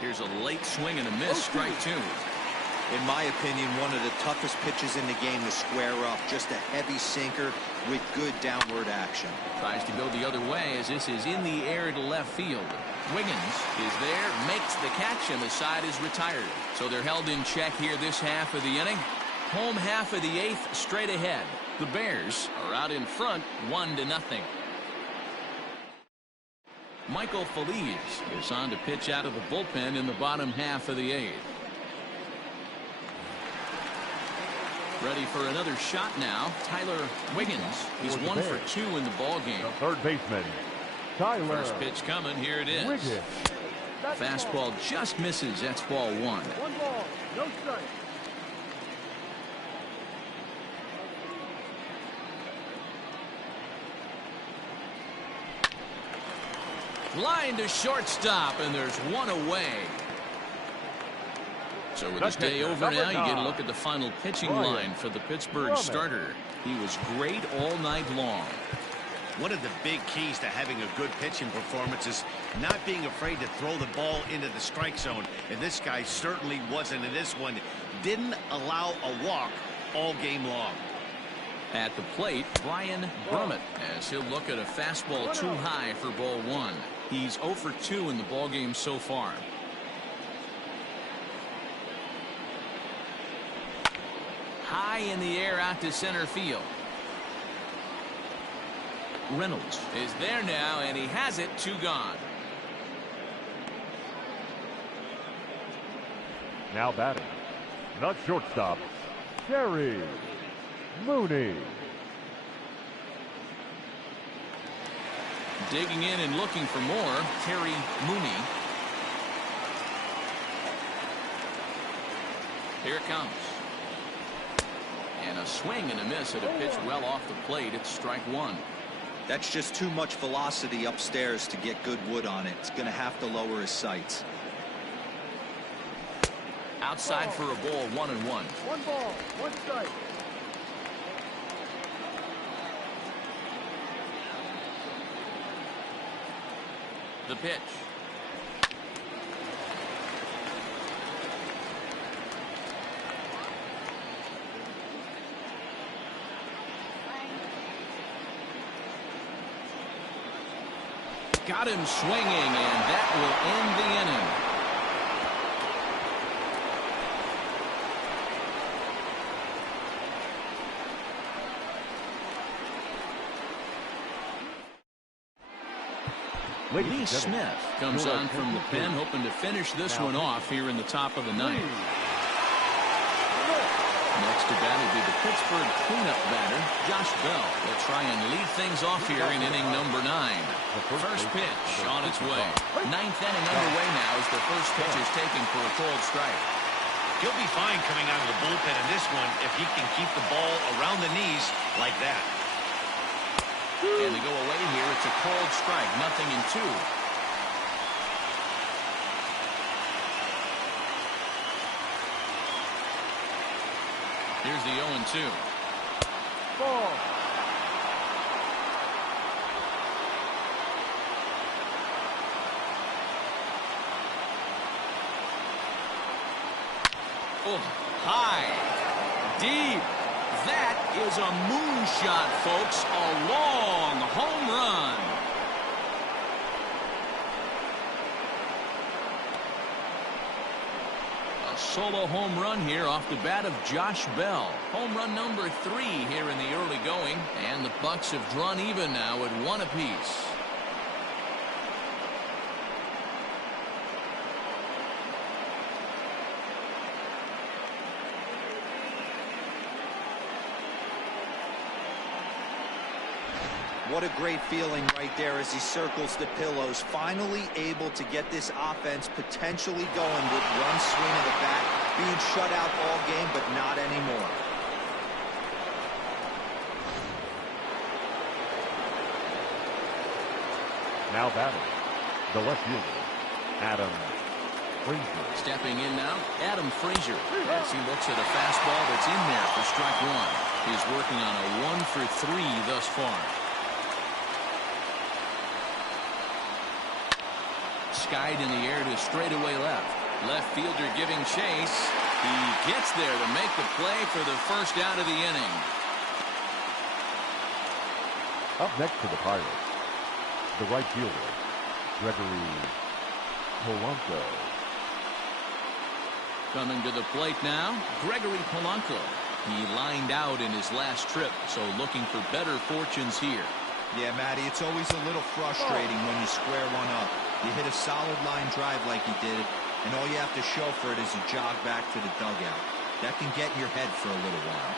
Here's a late swing and a miss, strike 2. In my opinion, one of the toughest pitches in the game to square up. Just a heavy sinker with good downward action. Tries to go the other way as this is in the air to left field. Wiggins is there, makes the catch, and the side is retired. So they're held in check here this half of the inning. Home half of the 8th straight ahead. The Bears are out in front 1-0. Michael Feliz is on to pitch out of the bullpen in the bottom half of the 8th. Ready for another shot now. Tyler Wiggins. He's 1 for 2 in the ball game. The third baseman, Tyler. First pitch coming. Here it is. Wiggins. Fastball just misses. That's ball 1. 1 ball, no strike. Line to shortstop, and there's 1 away. So with this day over now, you get a look at the final pitching line for the Pittsburgh starter. He was great all night long. One of the big keys to having a good pitching performance is not being afraid to throw the ball into the strike zone. And this guy certainly wasn't in this one. didn't allow a walk all game long. At the plate, Brian Brummett, as he'll look at a fastball too high for ball one. He's 0 for 2 in the ballgame so far. High in the air out to center field. Reynolds is there now, and he has it. 2 gone. Now batting, the shortstop, Terry Mooney. Digging in and looking for more, Terry Mooney. Here it comes. And a swing and a miss at a pitch well off the plate. It's strike 1. That's just too much velocity upstairs to get good wood on it. It's going to have to lower his sights. Outside for a ball, 1-1. 1 ball, 1 strike. The pitch. Got him swinging, and that will end the inning. Lee Smith comes on from the pen, hoping to finish this one off here in the top of the ninth. Next to bat will be the Pittsburgh cleanup batter, Josh Bell. They'll try and lead things off here in inning number 9. First pitch on its way. 9th inning underway now as the first pitch is taken for a cold strike. He'll be fine coming out of the bullpen in this one if he can keep the ball around the knees like that. And to go away here, it's a cold strike, 0-2. Here's the 0-2. Ball. Oh, high, deep. That is a moonshot, folks. A long home run. A solo home run here off the bat of Josh Bell. Home run number 3 here in the early going. And the Bucks have drawn even now at 1 apiece. What a great feeling right there as he circles the pillows, finally able to get this offense potentially going with one swing of the bat, being shut out all game, but not anymore. Now batting, the left fielder, Adam Frazier. Stepping in now, Adam Frazier, as he looks at a fastball that's in there for strike 1. He's working on a 1 for 3 thus far. Skied in the air to straightaway left. Left fielder giving chase. He gets there to make the play for the first out of the inning. Up next for the Pirates, the right fielder, Gregory Polanco. Coming to the plate now, Gregory Polanco. He lined out in his last trip, so looking for better fortunes here. Yeah, Matty, it's always a little frustrating when you square one up. You hit a solid line drive like he did, and all you have to show for it is a jog back to the dugout. That can get in your head for a little while.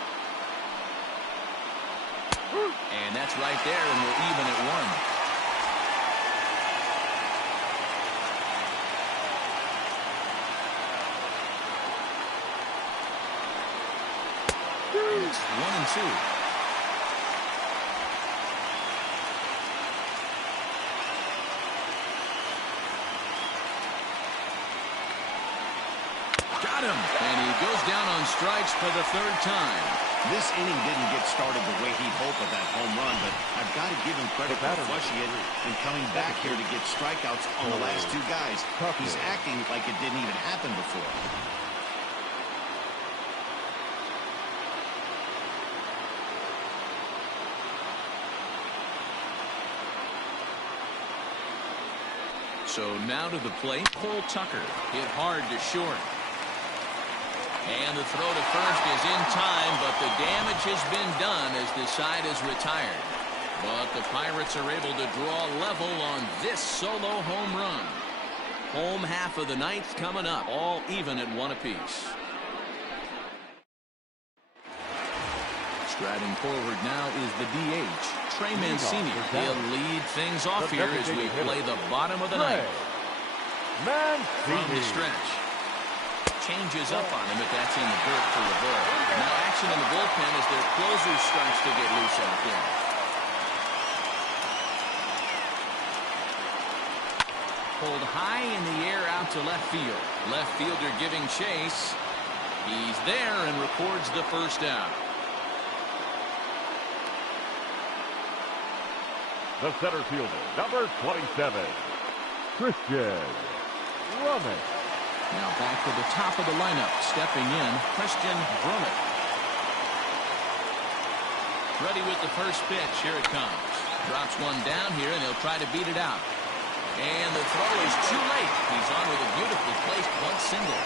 And that's right there, and we're even at 1. And it's 1-2. Got him, and he goes down on strikes for the 3rd time. This inning didn't get started the way he'd hoped with that home run, but I've got to give him credit for flushing it and coming back here to get strikeouts on the last 2 guys. He's acting like it didn't even happen before. So now to the plate, Cole Tucker hit hard to short. And the throw to first is in time, but the damage has been done as the side is retired. But the Pirates are able to draw level on this solo home run. Home half of the ninth coming up, all even at 1 apiece. Striding forward now is the DH, Trey Mancini. He'll lead things off here as we play the bottom of the ninth. From the stretch. Changes up on him, but that's in the dirt for the ball. Now action in the bullpen as their closer starts to get loose out there. Pulled high in the air out to left field. Left fielder giving chase. He's there and records the first out. The center fielder, number 27, Christian Brummett. Now back to the top of the lineup. Stepping in, Christian Brummett. Ready with the first pitch. Here it comes. Drops one down here, and he'll try to beat it out. And the throw is too late. He's on with a beautifully placed bunt single.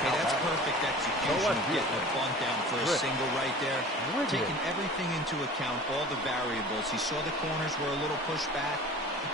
Hey, that's perfect execution of getting a bunt down for a single right there. Taking everything into account, all the variables. He saw the corners were a little pushed back,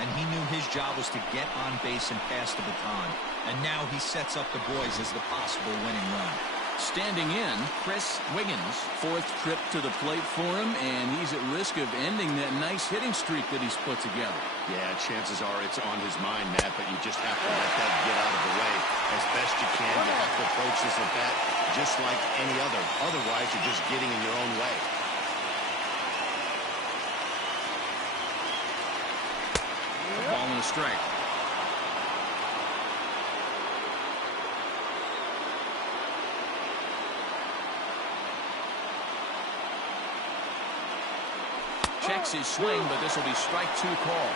and he knew his job was to get on base and pass the baton. And now he sets up the boys as the possible winning run. Standing in, Chris Wiggins. 4th trip to the plate for him, and he's at risk of ending that nice hitting streak that he's put together. Yeah, chances are it's on his mind, Matt, but you just have to let that get out of the way as best you can. You have to approach this at bat just like any other. Otherwise, you're just getting in your own way. Ball and a strike. Checks his swing, but this will be strike 2 call.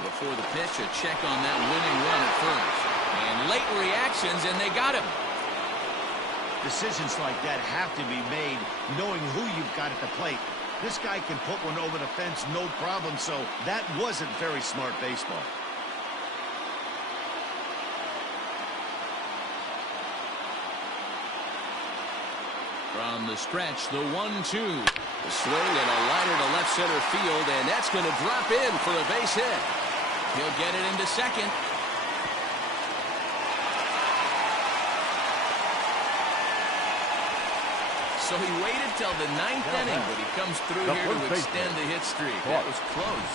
Before the pitch, a check on that winning run at first. And late reactions, and they got him. Decisions like that have to be made knowing who you've got at the plate. This guy can put one over the fence, no problem, so that wasn't very smart baseball. From the stretch, the 1-2. The swing and a liner to left center field, and that's going to drop in for a base hit. He'll get it into second. So he waited till the 9th inning, but he comes through here to extend the hit streak. That was close.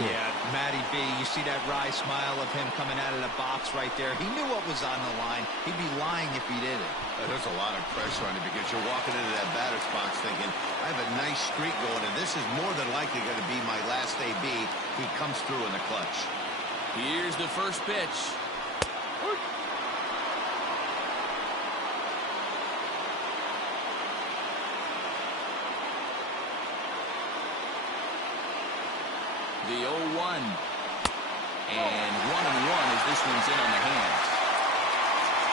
Yeah, Matty B, you see that wry smile of him coming out of the box right there. He knew what was on the line. He'd be lying if he didn't. There's a lot of pressure on you because you're walking into that batter's box thinking, I have a nice streak going, and this is more than likely going to be my last AB. He comes through in the clutch. Here's the first pitch. The 0-1. And 1-1 as this one's in on the hands.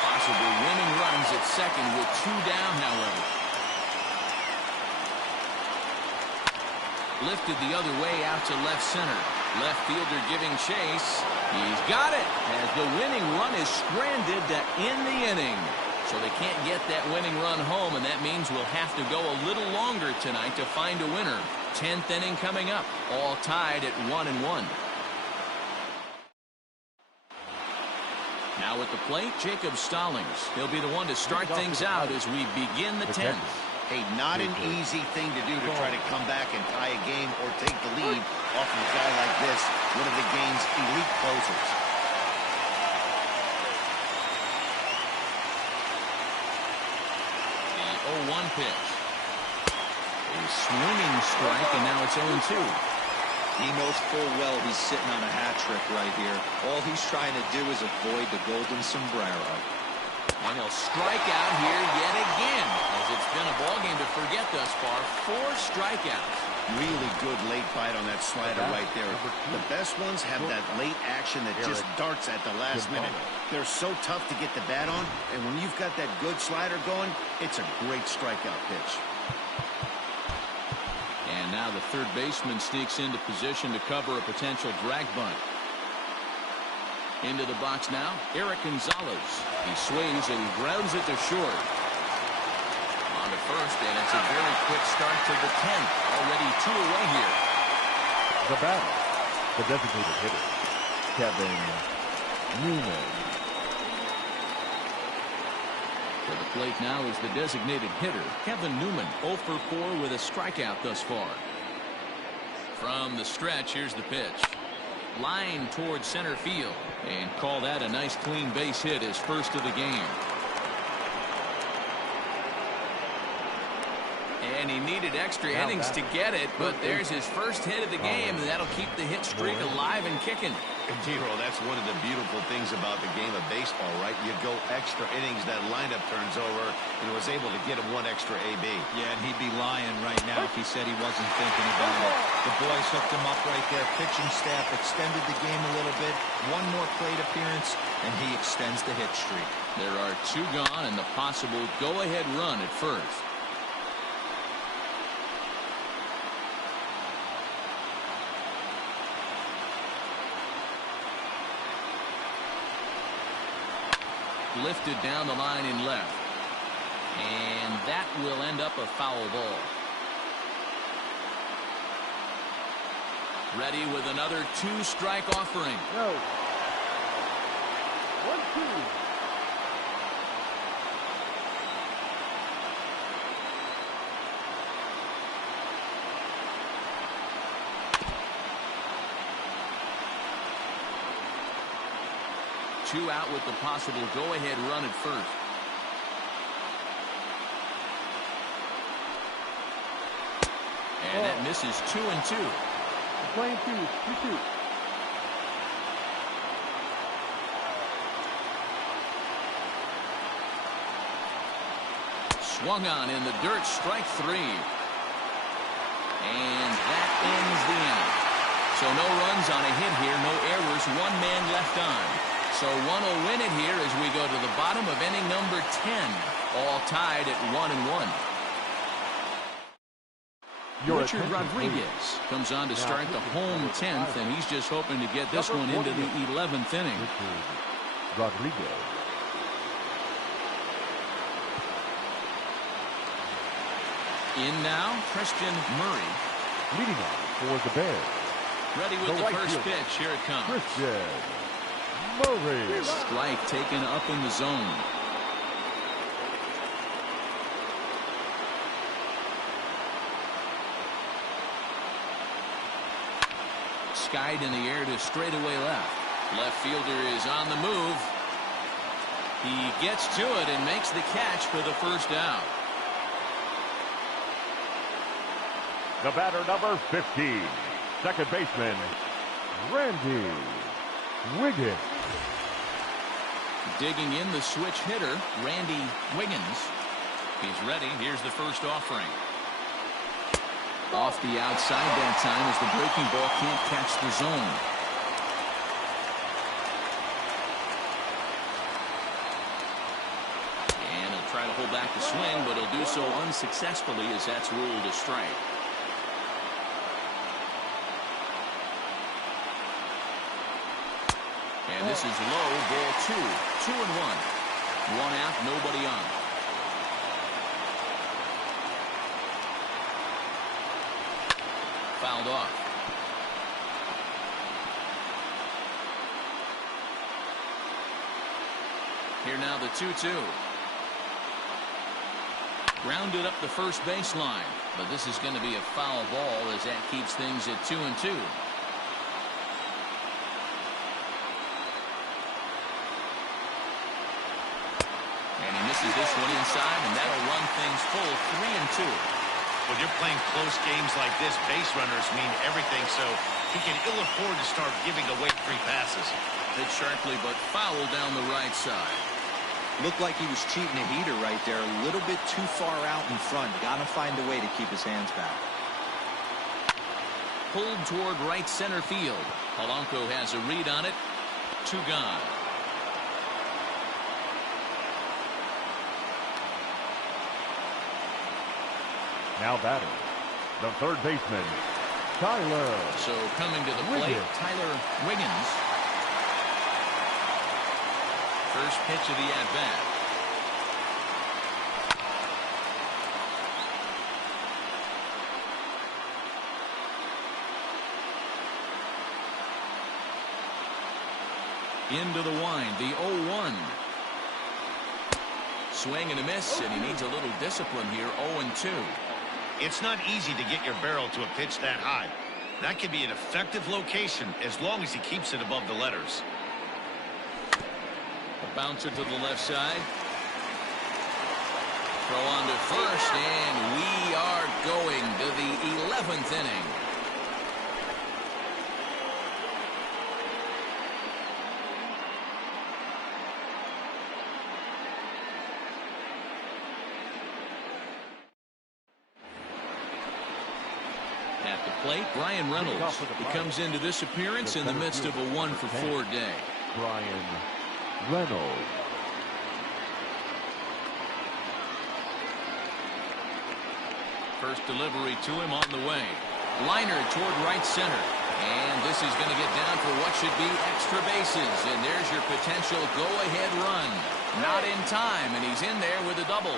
Possible winning runs at second with 2 down, however. Lifted the other way out to left center. Left fielder giving chase. He's got it as the winning run is stranded to end the inning. So they can't get that winning run home, and that means we'll have to go a little longer tonight to find a winner. 10th inning coming up, all tied at 1-1. Now at the plate, Jacob Stallings. He'll be the one to start things out as we begin the 10th. Hey, not an easy thing to do to try to come back and tie a game or take the lead off of a guy like this, one of the game's elite closers. The 0-1 pitch. A swinging strike, and now it's 0-2. He knows full well he's sitting on a hat trick right here. All he's trying to do is avoid the golden sombrero. And he'll strike out here yet again, as it's been a ball game to forget thus far. 4 strikeouts. Really good late bite on that slider right there. The best ones have that late action that just darts at the last minute. They're so tough to get the bat on, and when you've got that good slider going, it's a great strikeout pitch. And now now the third baseman sneaks into position to cover a potential drag bunt. Into the box now, Eric Gonzalez. He swings and grounds it to short. On to first, and it's a very quick start to the 10th. Already 2 away here. The batter, the designated hitter, Kevin Newman. To the plate now is the designated hitter, Kevin Newman, 0 for 4 with a strikeout thus far. From the stretch, here's the pitch. Line towards center field, and call that a nice clean base hit, his first of the game. And he needed extra innings to get it, but there's his first hit of the game, and that'll keep the hit streak alive and kicking. And T-Roll, that's one of the beautiful things about the game of baseball, right? You go extra innings, that lineup turns over, and was able to get him 1 extra AB. Yeah, and he'd be lying right now if he said he wasn't thinking about it. The boys hooked him up right there. Pitching staff extended the game a little bit. 1 more plate appearance, and he extends the hit streak. There are 2 gone, and the possible go-ahead run at first. Lifted down the line in left, and that will end up a foul ball. Ready with another 2-strike offering. No. 1-2. Two out with the possible go-ahead run at first. And that misses 2-2. Playing 2-2. Swung on in the dirt, strike 3. And that ends the inning. So no runs on a hit here, no errors, 1 man left on. So one will win it here as we go to the bottom of inning number 10. All tied at 1-1. Richard Rodriguez comes on to start the home 10th, and he's just hoping to get this one into the 11th inning. Richard Rodriguez. In now, Christian Murray. Leading off for the Bears, Ready with the right first fielder, pitch. Here it comes. Christian Murray. Strike taken up in the zone. Skied in the air to straightaway left. Left fielder is on the move. He gets to it and makes the catch for the first out. The batter, number 15, second baseman, Randy Wiggins. Digging in the switch hitter, Randy Wiggins. He's ready. Here's the first offering. Off the outside that time as the breaking ball can't catch the zone. And he'll try to hold back the swing, but he'll do so unsuccessfully as that's ruled a strike. And this is low, ball 2. 2-1. 1 out, nobody on. Fouled off. Here now the 2-2. Grounded up the first baseline, but this is going to be a foul ball as that keeps things at 2-2. And he misses this one inside, and that'll run things full 3-2. When you're playing close games like this, base runners mean everything, so he can ill afford to start giving away free passes. Hit sharply, but foul down the right side. Looked like he was cheating a heater right there. A little bit too far out in front. Got to find a way to keep his hands back. Pulled toward right center field. Polanco has a read on it. 2 gone. Now batting, The third baseman, Tyler. So coming to the plate, Tyler Wiggins. First pitch of the at-bat. Into the wind, the 0-1. Swing and a miss, and he needs a little discipline here, 0-2. It's not easy to get your barrel to a pitch that high. That can be an effective location as long as he keeps it above the letters. A bouncer to the left side. Throw on to first, and we are going to the 11th inning. At the plate, Brian Reynolds. He comes into this appearance in the midst of a 1-for-4 day. Brian Reynolds. First delivery to him on the way. Liner toward right center. And this is going to get down for what should be extra bases. And there's your potential go-ahead run. Not in time, and he's in there with a double.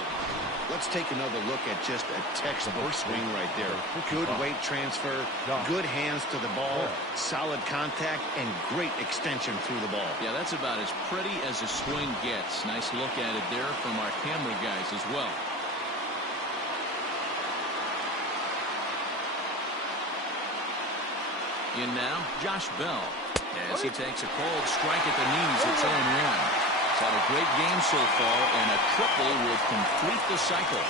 Let's take another look at just a textbook swing right there. Good weight transfer, good hands to the ball, solid contact, and great extension through the ball. Yeah, that's about as pretty as a swing gets. Nice look at it there from our camera guys as well. In now, Josh Bell. As he takes a cold strike at the knees, it's 0-1. He's had a great game so far, and a triple would complete the cycle.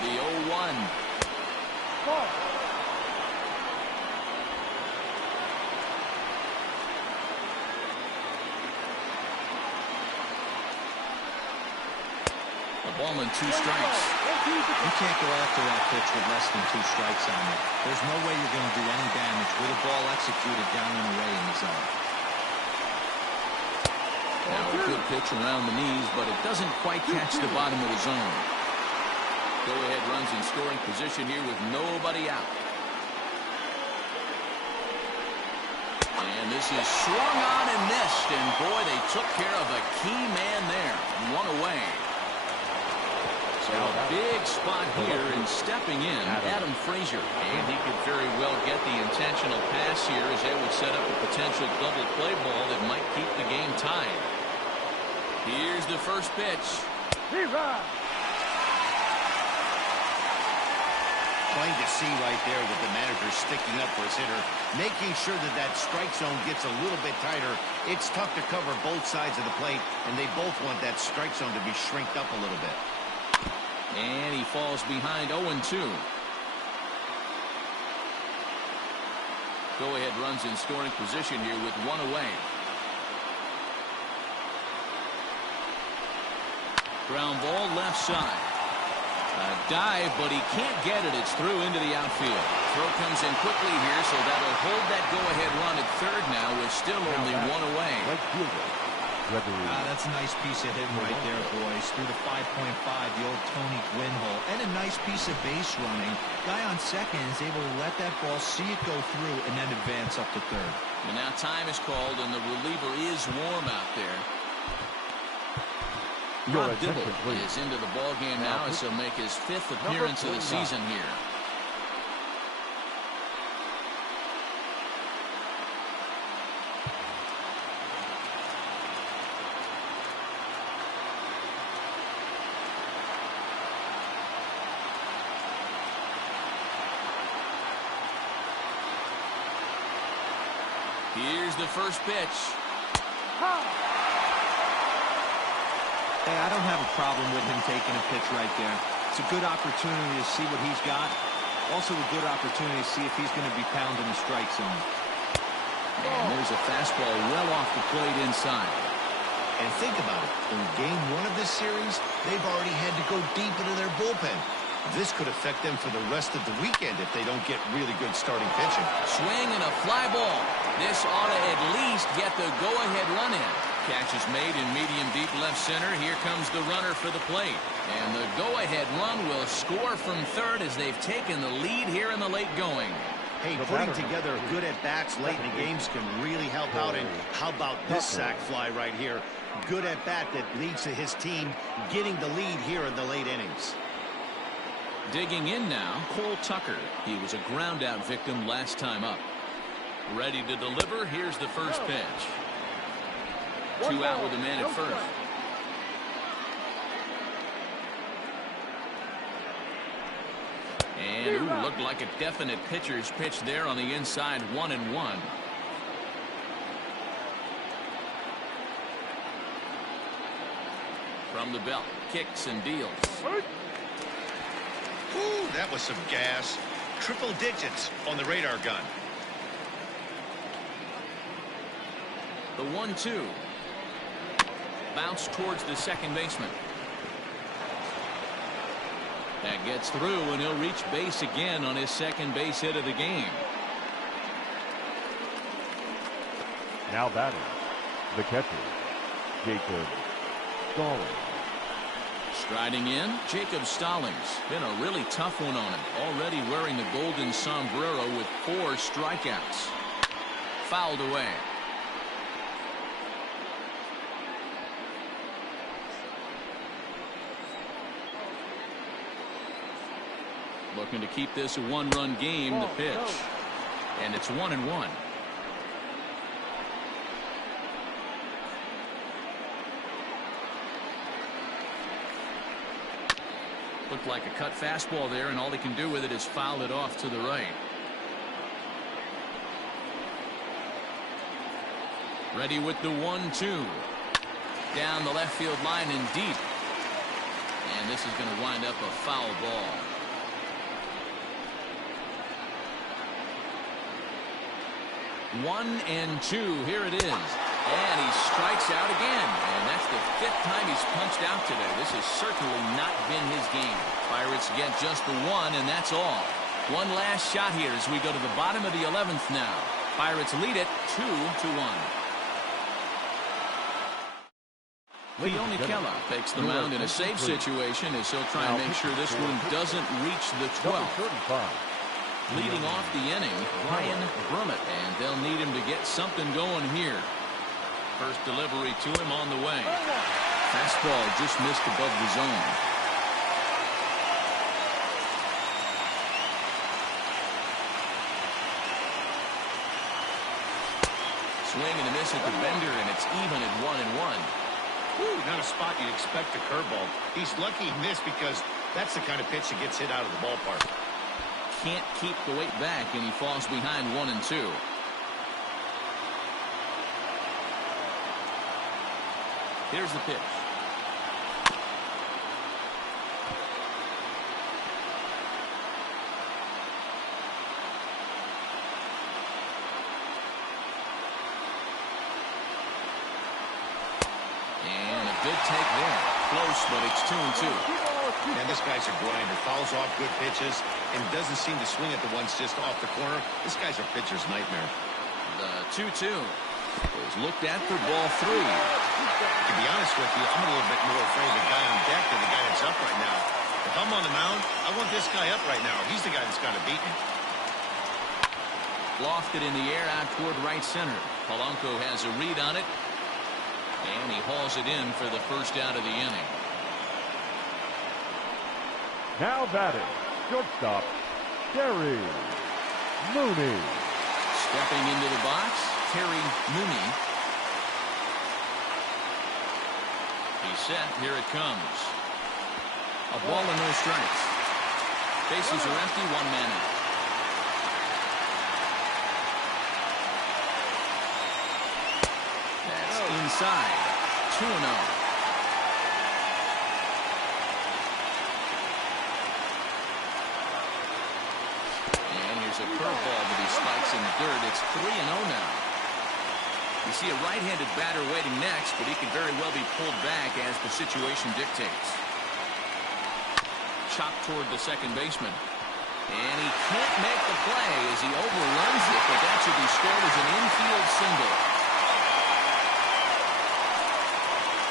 The 0-1. A ball and 2 strikes. You can't go after that pitch with less than 2 strikes on it. There's no way you're going to do any damage with a ball executed down and away in the zone. Now a good pitch around the knees, but it doesn't quite catch the bottom of the zone. Go-ahead runs in scoring position here with nobody out. And this is swung on and missed, and boy, they took care of a key man there. 1 away. So a big spot here, and stepping in, Adam Frazier. And he could very well get the intentional pass here as they would set up a potential double play ball that might keep the game tied. Here's the first pitch. Plain to see right there with the manager sticking up for his hitter, making sure that that strike zone gets a little bit tighter. It's tough to cover both sides of the plate, and they both want that strike zone to be shrinked up a little bit. And he falls behind 0-2. Go-ahead runs in scoring position here with 1 away. Ground ball left side. A dive, but he can't get it. It's through into the outfield. Throw comes in quickly here, so that'll hold that go-ahead run at third now with still only 1 away. That's a nice piece of hitting right there, boys. Through the 5.5, the old Tony Gwynn hole. And a nice piece of base running. Guy on second is able to let that ball, see it go through, and then advance up to third. And now time is called, and the reliever is warm out there. Rob Dibble is into the ballgame now as he'll make his 5th appearance of the season here. Here's the first pitch. Hey, I don't have a problem with him taking a pitch right there. It's a good opportunity to see what he's got. Also a good opportunity to see if he's going to be pounding the strike zone. And there's a fastball well off the plate inside. And think about it. In game 1 of this series, they've already had to go deep into their bullpen. This could affect them for the rest of the weekend if they don't get really good starting pitching. Swing and a fly ball. This ought to at least get the go-ahead run in. Catch is made in medium deep left center. Here comes the runner for the plate. And the go-ahead run will score from third as they've taken the lead here in the late going. Hey, putting together good at-bats late in the games can really help out. And how about this sac fly right here? Good at-bat that leads to his team getting the lead here in the late innings. Digging in now, Cole Tucker. He was a ground-out victim last time up. Ready to deliver. Here's the first pitch. 2 out with a man at first. And ooh, looked like a definite pitcher's pitch there on the inside. 1-1. From the belt, kicks and deals. Ooh, that was some gas. Triple digits on the radar gun. The 1-2. Bounce towards the second baseman. That gets through, and he'll reach base again on his second base hit of the game. Now batting, the catcher, Jacob Stallings. Striding in, Jacob Stallings. Been a really tough one on him. Already wearing the golden sombrero with 4 strikeouts. Fouled away. Looking to keep this a 1-run game. The pitch. And it's 1-1. Looked like a cut fastball there, and all he can do with it is foul it off to the right. Ready with the 1-2. Down the left field line and deep. And this is going to wind up a foul ball. One and 2. Here it is. And he strikes out again. And that's the 5th time he's punched out today. This has certainly not been his game. Pirates get just the 1, and that's all. One last shot here as we go to the bottom of the 11th now. Pirates lead it 2-1. Leone Kella takes the mound in a safe situation as he'll try and make sure this one doesn't reach the 12th. Leading off the inning, Ryan Brummett, and they'll need him to get something going here. First delivery to him on the way. Fastball just missed above the zone. Swing and a miss at the bender, and it's even at 1-1. Ooh, not a spot you'd expect a curveball. He's lucky he missed because that's the kind of pitch that gets hit out of the ballpark. Can't keep the weight back, and he falls behind 1-2. Here's the pitch. And a good take there. Close, but it's 2-2. And this guy's a grinder. Fouls off good pitches and doesn't seem to swing at the ones just off the corner. This guy's a pitcher's nightmare. The 2-2 was looked at for ball 3. To be honest with you, I'm a little bit more afraid of the guy on deck than the guy that's up right now. If I'm on the mound, I want this guy up right now. He's the guy that's got to beat me. Lofted in the air out toward right center. Polanco has a read on it, and he hauls it in for the first out of the inning. Now batting, shortstop, Terry Mooney. Stepping into the box, Terry Mooney. He's set. Here it comes. A ball and no strikes. Bases are empty. 1 man out. That's inside. 2-0. A curveball that he spikes in the dirt. It's 3-0 now. You see a right-handed batter waiting next, but he could very well be pulled back as the situation dictates. Chopped toward the second baseman. And he can't make the play as he overruns it, but that should be scored as an infield single.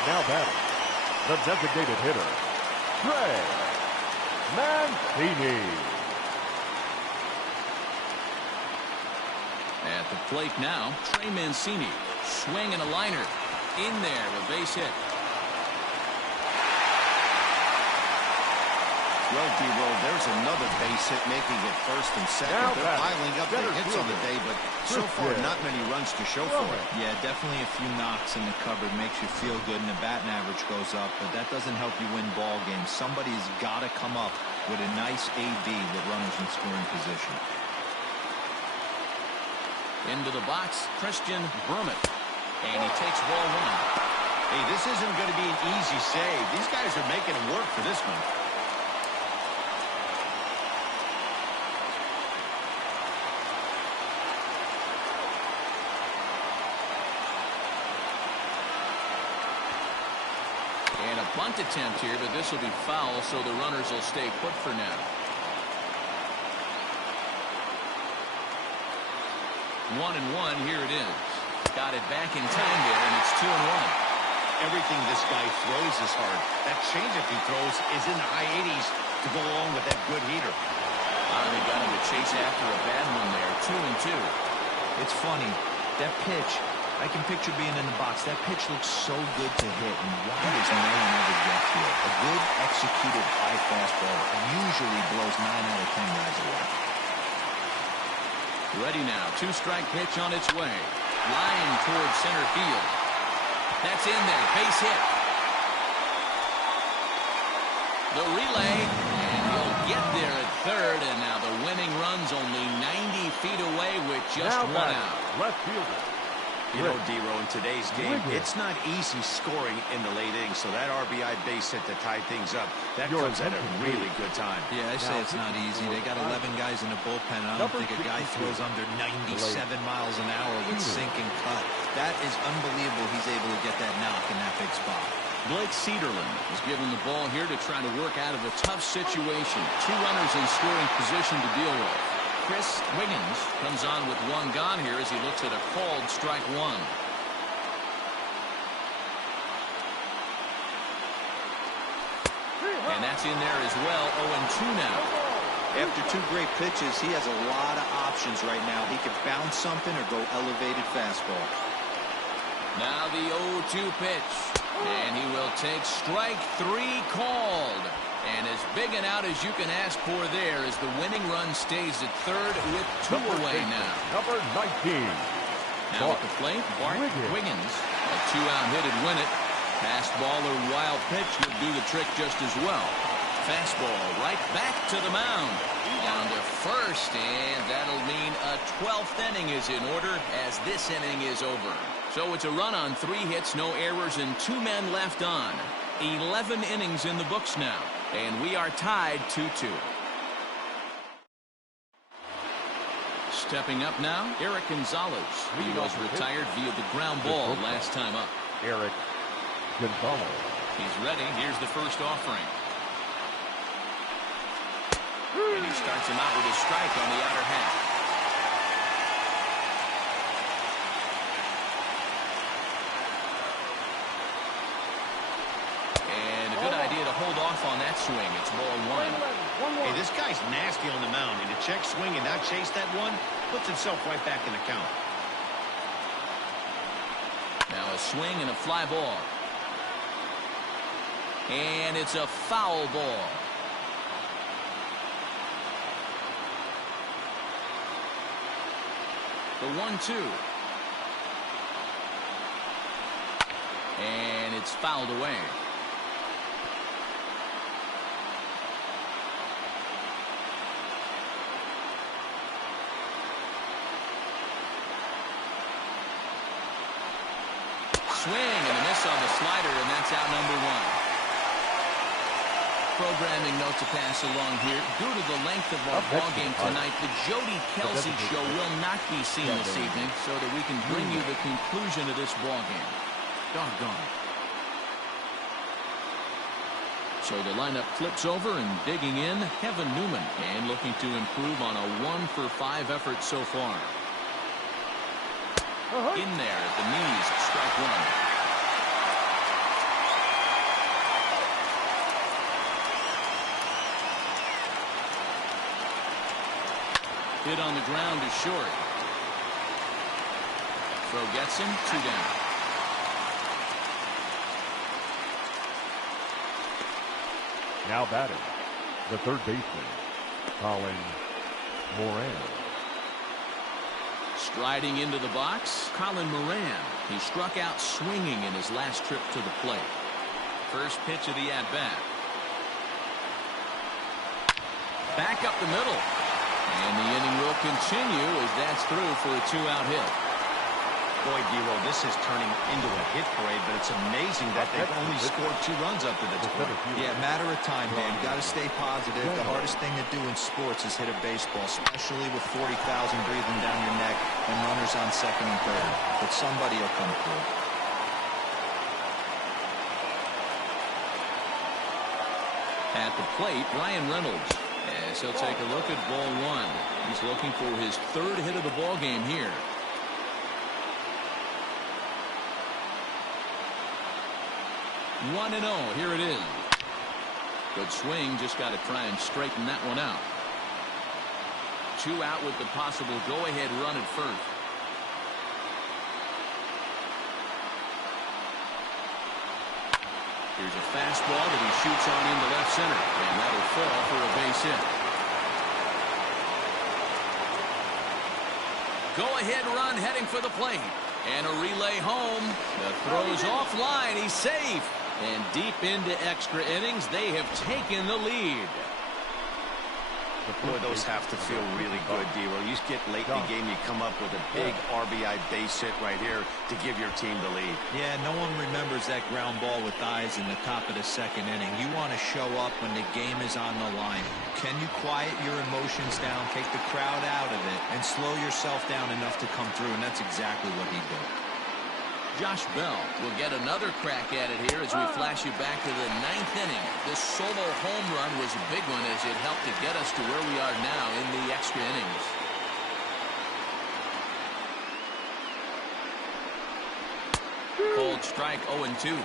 Now batting, the designated hitter, Trey Mancini. At the plate now, Trey Mancini. Swing and a liner. In there, a base hit. Well, D-Roll, there's another base hit making it first and second. Now They're piling up the hits on the day, but so far not many runs to show for it. Yeah, definitely a few knocks in the cupboard makes you feel good, and the batting average goes up, but that doesn't help you win ball games. Somebody's got to come up with a nice AB with runners in scoring position. Into the box, Christian Brummett. And he takes ball one. Hey, this isn't going to be an easy save. These guys are making him work for this one. And a bunt attempt here, but this will be foul, so the runners will stay put for now. 1-1, here it is. Got it back in time there, and it's 2-1. Everything this guy throws is hard. That changeup he throws is in the high 80s to go along with that good heater. They got him to chase after a bad one there. 2-2. It's funny. That pitch, I can picture being in the box. That pitch looks so good to hit, and why does no one ever get to it? A good executed high fastball usually blows 9 out of 10 guys away. Ready now. 2-strike pitch on its way. Line towards center field. That's in there. Base hit. The relay. And he'll get there at third. And now the winning run's only 90 feet away with just one out. Left fielder. You know, D-Row, in today's game, it's not easy scoring in the late innings, so that RBI base hit to tie things up, that comes at a really good time. Yeah, I say it's not easy. They got 11 guys in the bullpen, and I don't think a guy throws under 97 miles an hour with sinking cut. That is unbelievable he's able to get that knock in that big spot. Blake Cederland is given the ball here to try to work out of a tough situation. 2 runners in scoring position to deal with. Chris Wiggins comes on with 1 gone here as he looks at a called strike 1. And that's in there as well. 0-2 now. After 2 great pitches, he has a lot of options right now. He can bounce something or go elevated fastball. Now the 0-2 pitch. And he will take strike 3 called. And as big an out as you can ask for there as the winning run stays at third with 2 away now. Number 19. Now at the plate, Bart Wiggins. A 2-out hit would win it. Fastball or wild pitch would do the trick just as well. Fastball right back to the mound. Down to first, and that'll mean a 12th inning is in order as this inning is over. So it's a run on 3 hits, no errors, and 2 men left on. 11 innings in the books now. And we are tied 2-2. Stepping up now, Eric Gonzalez. He was retired via the ground ball last time up. Eric Gonzalez. He's ready. Here's the first offering. And he starts him out with a strike on the outer half. Good idea to hold off on that swing. It's ball 1. Hey, this guy's nasty on the mound, and to check swing and not chase that one puts himself right back in the count. Now a swing and a fly ball. And it's a foul ball. The 1-2. And it's fouled away. Swing and a miss on the slider, and that's out number 1. Programming note to pass along here. Due to the length of our ball game tonight, the Jody Kelsey show will not be seen this evening, so that we can bring you the conclusion of this ball game. Doggone. So the lineup flips over, and digging in, Kevin Newman, and looking to improve on a 1-for-5 effort so far. In there at the knees, strike 1. Hit on the ground is short. Throw gets him, 2 down. Now batting, the third baseman, Colin Moran. Striding into the box, Colin Moran. He struck out swinging in his last trip to the plate. First pitch of the at-bat. Back up the middle. And the inning will continue as that's through for a 2-out hit. Boy, D'Lo, this is turning into a hit parade, but it's amazing that they've only scored 2 runs up to this point. Yeah, matter of time, man. You got to stay positive. The hardest thing to do in sports is hit a baseball, especially with 40,000 breathing down your neck and runners on second and third. But somebody will come through. At the plate, Ryan Reynolds. As he'll take a look at ball 1. He's looking for his 3rd hit of the ball game here. 1-0. Here it is. Good swing. Just got to try and straighten that one out. 2 out with the possible go-ahead run at first. Here's a fastball that he shoots on into left center, and that'll fall for a base hit. Go-ahead run heading for the plate. And a relay home. The throw's offline. He's safe. And deep into extra innings, they have taken the lead. Boy, those have to feel really good, D'Lo. You get late in the game, you come up with a big RBI base hit right here to give your team the lead. Yeah, no one remembers that ground ball with eyes in the top of the 2nd inning. You want to show up when the game is on the line. Can you quiet your emotions down, take the crowd out of it, and slow yourself down enough to come through? And that's exactly what he did. Josh Bell will get another crack at it here as we flash you back to the 9th inning. This solo home run was a big one as it helped to get us to where we are now in the extra innings. Cold strike 0-2.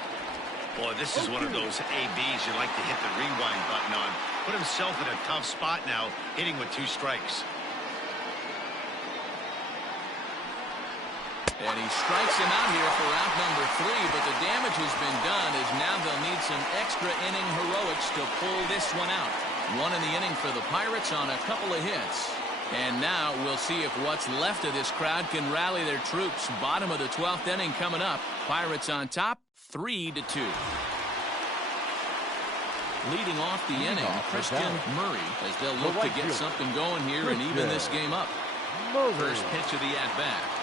Boy, this is one of those ABs you like to hit the rewind button on. Put himself in a tough spot now, hitting with 2 strikes. And he strikes him out here for out number 3, but the damage has been done as now they'll need some extra inning heroics to pull this one out. 1 in the inning for the Pirates on a couple of hits. And now we'll see if what's left of this crowd can rally their troops. Bottom of the 12th inning coming up. Pirates on top, 3-2. Leading off the inning, Christian Murray, as they'll look to get something going here and even this game up. First pitch of the at-bat.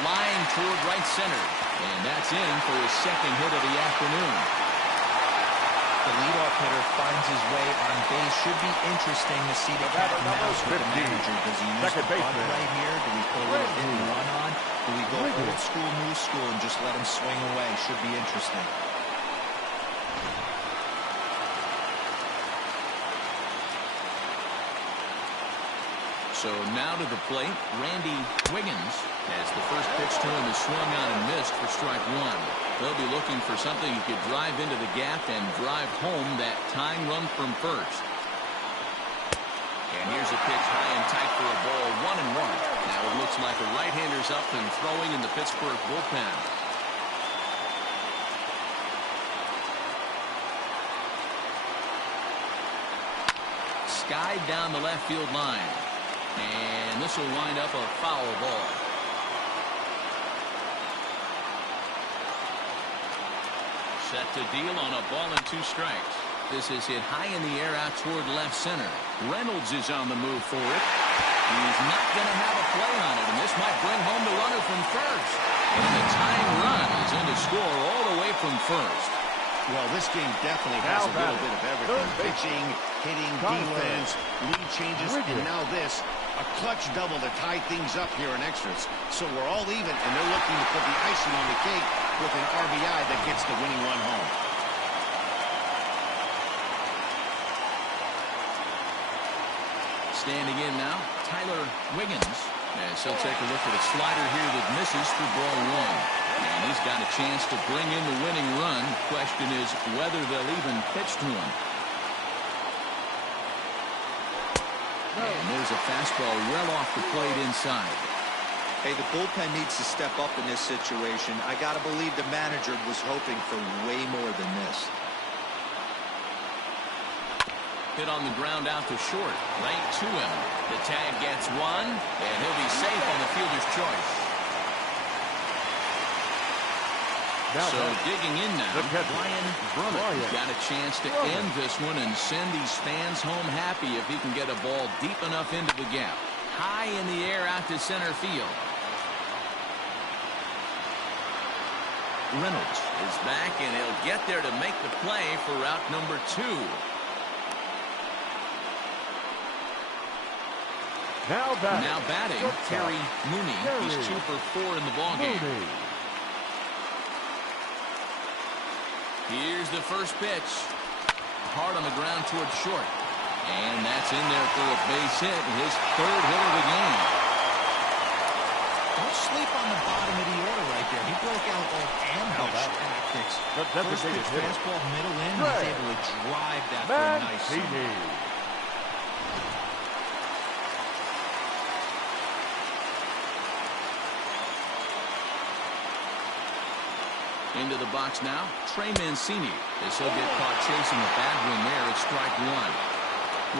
Line toward right center. And that's in for his 2nd hit of the afternoon. The leadoff hitter finds his way on base. Should be interesting to see the cat and mouse with the manager. Does he use the bunt right here? Do we put a little hit and run on? Do we go old school, new school, and just let him swing away? Should be interesting. So now to the plate, Randy Wiggins, as the first pitch to him is swung on and missed for strike 1. They'll be looking for something he could drive into the gap and drive home that tying run from first. And here's a pitch high and tight for a ball, 1-1. Now it looks like a right-hander's up and throwing in the Pittsburgh bullpen. Skied down the left field line. And this will wind up a foul ball. Set to deal on a ball and 2 strikes. This is hit high in the air out toward left center. Reynolds is on the move for it. He's not going to have a play on it, and this might bring home the runner from first. And the tying run is in to score all the way from first. Well, this game definitely has a little bit of everything. Pitching, hitting, defense, lead changes, and now this. A clutch double to tie things up here in extras. So we're all even, and they're looking to put the icing on the cake with an RBI that gets the winning run home. Standing in now, Tyler Wiggins. As he'll take a look at a slider here that misses for ball 1. And he's got a chance to bring in the winning run. Question is whether they'll even pitch to him. And there's a fastball well off the plate inside. Hey, the bullpen needs to step up in this situation. I got to believe the manager was hoping for way more than this. Hit on the ground out to short. Right to him. The tag gets one, and he'll be safe on the fielder's choice. Now so digging in now, Brian Brummer has got a chance to end this one and send these fans home happy if he can get a ball deep enough into the gap. High in the air out to center field. Reynolds is back, and he'll get there to make the play for route number 2. Now batting, Terry Mooney. He's 2 for 4 in the ballgame. Here's the first pitch. Hard on the ground towards short. And that's in there for a base hit, his 3rd hit of the game. Don't sleep on the bottom of the order right there. He broke out all ambush tactics. First pitch fastball middle in, he's able to drive that for a nice swing. Into the box now, Trey Mancini, as he'll get caught chasing a bad one there at strike 1.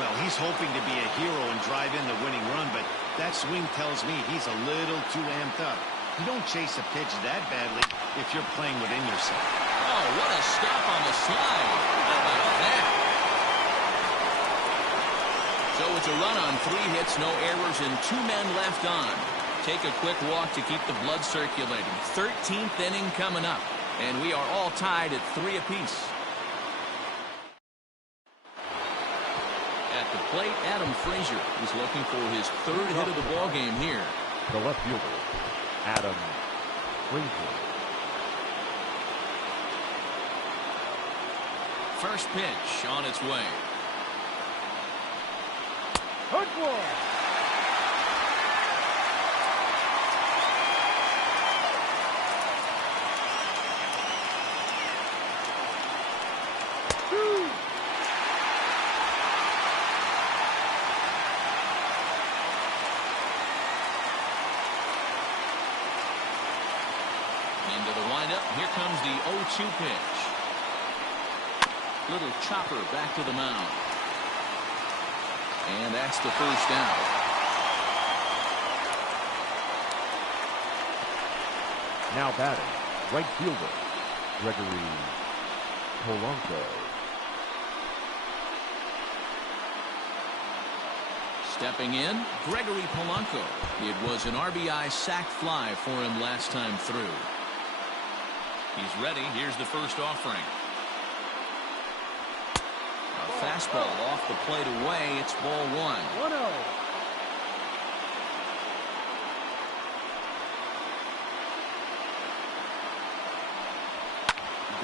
Well, he's hoping to be a hero and drive in the winning run, but that swing tells me he's a little too amped up. You don't chase a pitch that badly if you're playing within yourself. Oh, what a stop on the slide. How about that? So it's a run on 3 hits, no errors, and 2 men left on. Take a quick walk to keep the blood circulating. 13th inning coming up, and we are all tied at 3 apiece. At the plate, Adam Frazier is looking for his 3rd hit of the ballgame here. The left fielder, Adam Frazier. First pitch on its way. Good ball. Into the windup. Here comes the 0-2 pitch. Little chopper back to the mound. And that's the first down. Now batting, right fielder, Gregory Polanco. Stepping in, Gregory Polanco. It was an RBI sac fly for him last time through. He's ready. Here's the first offering. A fastball off the plate away. It's ball 1. 1-0.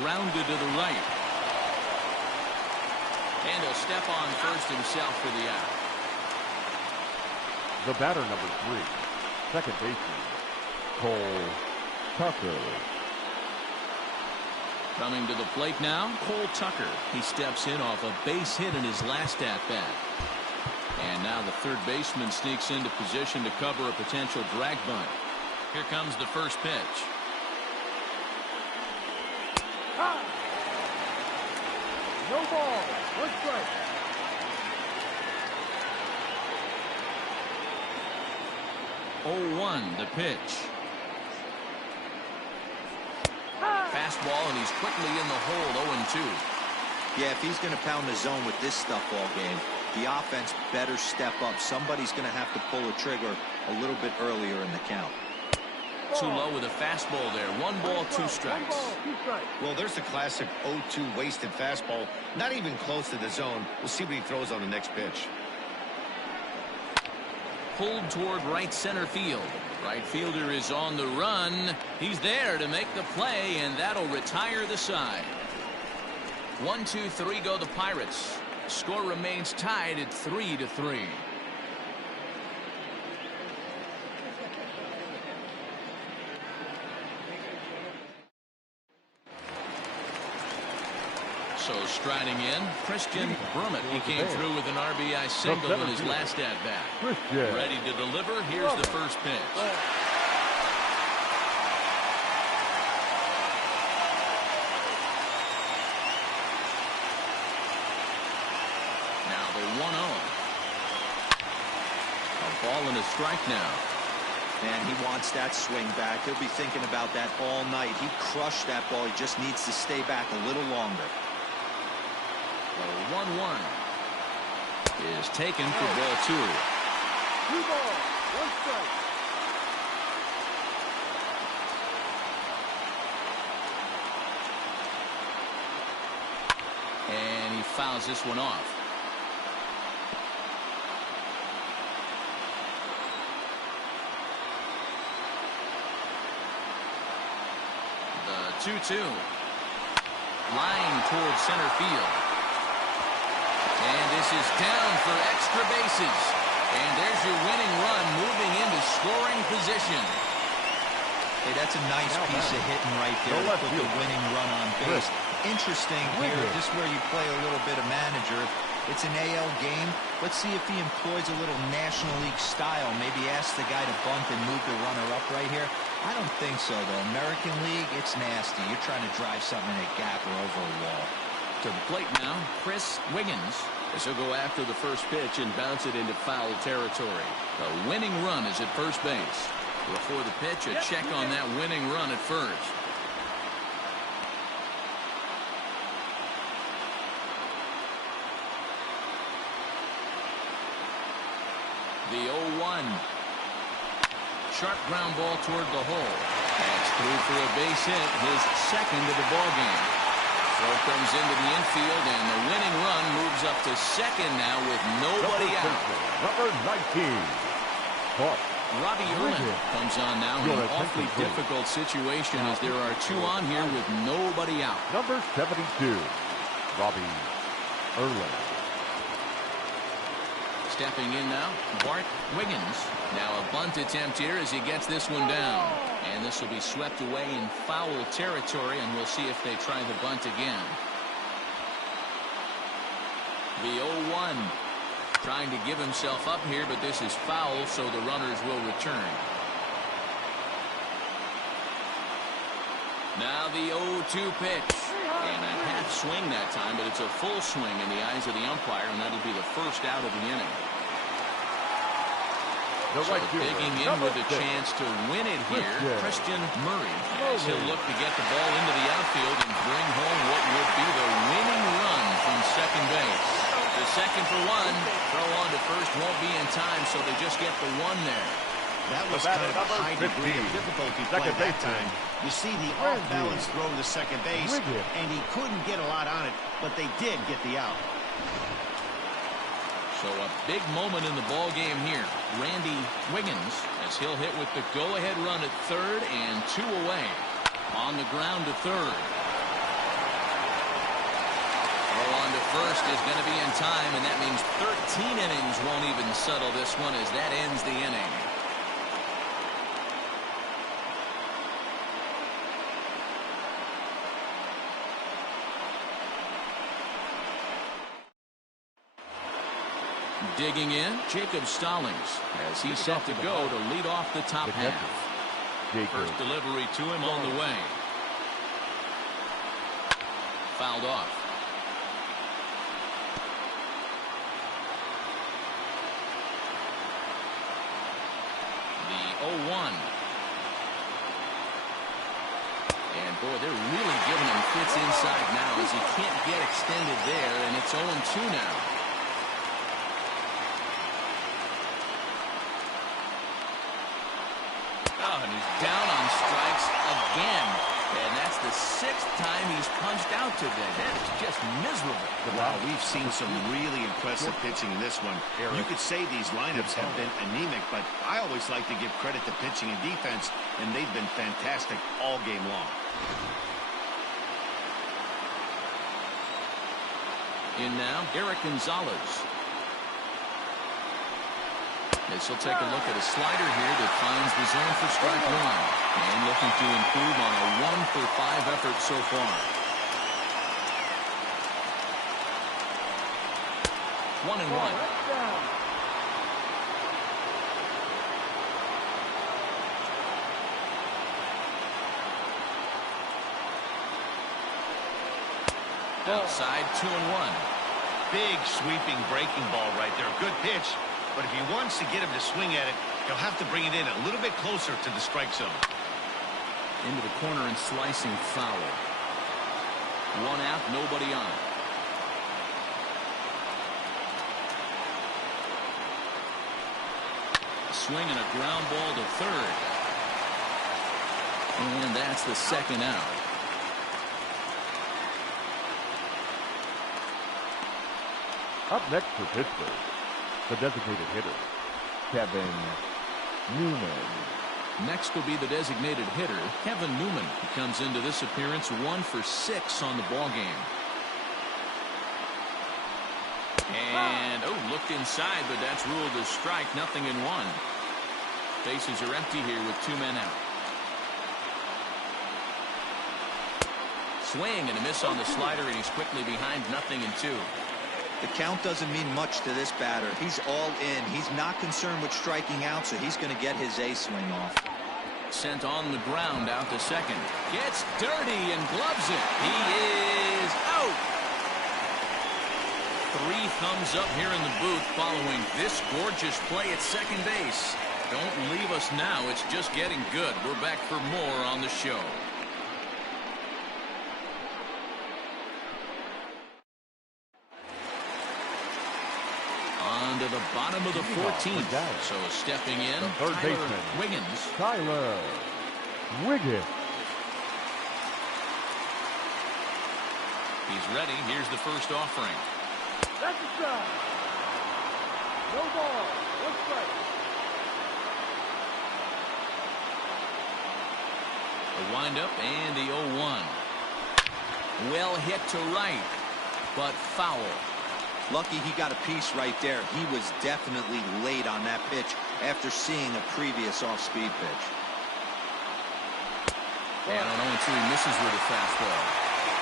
Grounded to the right. And he'll step on first himself for the out. The batter, number 3, second baseman, Cole Tucker. Coming to the plate now, Cole Tucker. He steps in off a base hit in his last at-bat. And now the third baseman sneaks into position to cover a potential drag bunt. Here comes the first pitch. No ball. 1 strike. Oh-1 the pitch. Fastball, and he's quickly in the hole. 0-2. Yeah, if he's going to pound the zone with this stuff all game, the offense better step up. Somebody's going to have to pull a trigger a little bit earlier in the count. Too low with a fastball there. 1 ball, 2 strikes. Well, there's the classic 0-2 wasted fastball. Not even close to the zone. We'll see what he throws on the next pitch. Pulled toward right center field. Right fielder is on the run. He's there to make the play, and that'll retire the side. 1, 2, 3 go the Pirates. Score remains tied at 3-3. So striding in, Christian Brewer. He came through with an RBI single in his last at-bat. Ready to deliver. Here's the first pitch. Now the 1-0. A ball and a strike now. Man, he wants that swing back. He'll be thinking about that all night. He crushed that ball. He just needs to stay back a little longer. The 1-1 is taken for ball 2. 2 balls, 1 strike. And he fouls this one off. The 2-2. Line towards center field. And this is down for extra bases. And there's your winning run moving into scoring position. Hey, that's a nice piece of hitting right there to put the winning run on base. Interesting here, just where you play a little bit of manager. It's an AL game. Let's see if he employs a little National League style. Maybe ask the guy to bunt and move the runner up right here. I don't think so, though. American League, it's nasty. You're trying to drive something in a gap or over a wall. To the plate now, Chris Wiggins. As he'll go after the first pitch and bounce it into foul territory. The winning run is at first base. Before the pitch, a check on that winning run at first. The 0-1. Sharp ground ball toward the hole. That's through for a base hit, his second of the ball game. Throw comes into the infield, and the winning run moves up to second now with nobody out. Number 19. Bart. Robbie Erlin comes on now in an awfully difficult situation as there are 2 on here with nobody out. Number 72. Robbie Erlin. Stepping in now, Bart Wiggins. Now a bunt attempt here as he gets this one down. And this will be swept away in foul territory, and we'll see if they try the bunt again. The 0-1. Trying to give himself up here, but this is foul, so the runners will return. Now the 0-2 pitch. And a half swing that time, but it's a full swing in the eyes of the umpire, and that'll be the first out of the inning. So digging in with a chance to win it here, Christian Murray, as he'll look to get the ball into the outfield and bring home what would be the winning run from second base. The second for 1, throw on to first won't be in time, so they just get the 1 there. That was kind of a high degree of difficulty play that time. You see the off-balance throw to second base, and he couldn't get a lot on it, but they did get the out. So a big moment in the ball game here. Randy Wiggins, as he'll hit with the go-ahead run at third and 2 away. On the ground to third. Throw on to first is going to be in time, and that means 13 innings won't even settle this one as that ends the inning. Digging in, Jacob Stallings, as he's set to go to lead off the top half. First delivery to him on the way. Fouled off. The 0-1. And boy, they're really giving him fits inside now as he can't get extended there, and it's 0-2 now. And he's down on strikes again. And that's the 6th time he's punched out today. That is just miserable. Wow, we've seen some really impressive pitching in this one. You could say these lineups have been anemic, but I always like to give credit to pitching and defense, and they've been fantastic all game long. In now, Eric Gonzalez. As he'll take a look at a slider here that finds the zone for strike 1. And looking to improve on a 1-for-5 effort so far. 1-1. Outside, 2-1. Big sweeping breaking ball right there. Good pitch. But if he wants to get him to swing at it, he'll have to bring it in a little bit closer to the strike zone. Into the corner and slicing foul. 1 out, nobody on. A swing and a ground ball to third. And that's the second out. Up next for Pittsburgh, the designated hitter, Kevin Newman. Next will be the designated hitter, Kevin Newman. He comes into this appearance 1 for 6 on the ball game. And, looked inside, but that's ruled as strike, 0-1. Bases are empty here with 2 men out. Swing and a miss on the slider, and he's quickly behind 0-2. The count doesn't mean much to this batter. He's all in. He's not concerned with striking out, so he's going to get his A swing off. Sent on the ground out to second. Gets dirty and gloves it. He is out. 3 thumbs up here in the booth following this gorgeous play at second base. Don't leave us now. It's just getting good. We're back for more on the show. On to the bottom of the 14th. So stepping in, third baseman, Wiggins. Tyler Wiggins. He's ready. Here's the first offering. That's a strike. No ball. 1 strike. The windup and the 0-1. Well hit to right, but foul. Lucky he got a piece right there. He was definitely late on that pitch after seeing a previous off-speed pitch. And on 0-2, he misses with a fastball.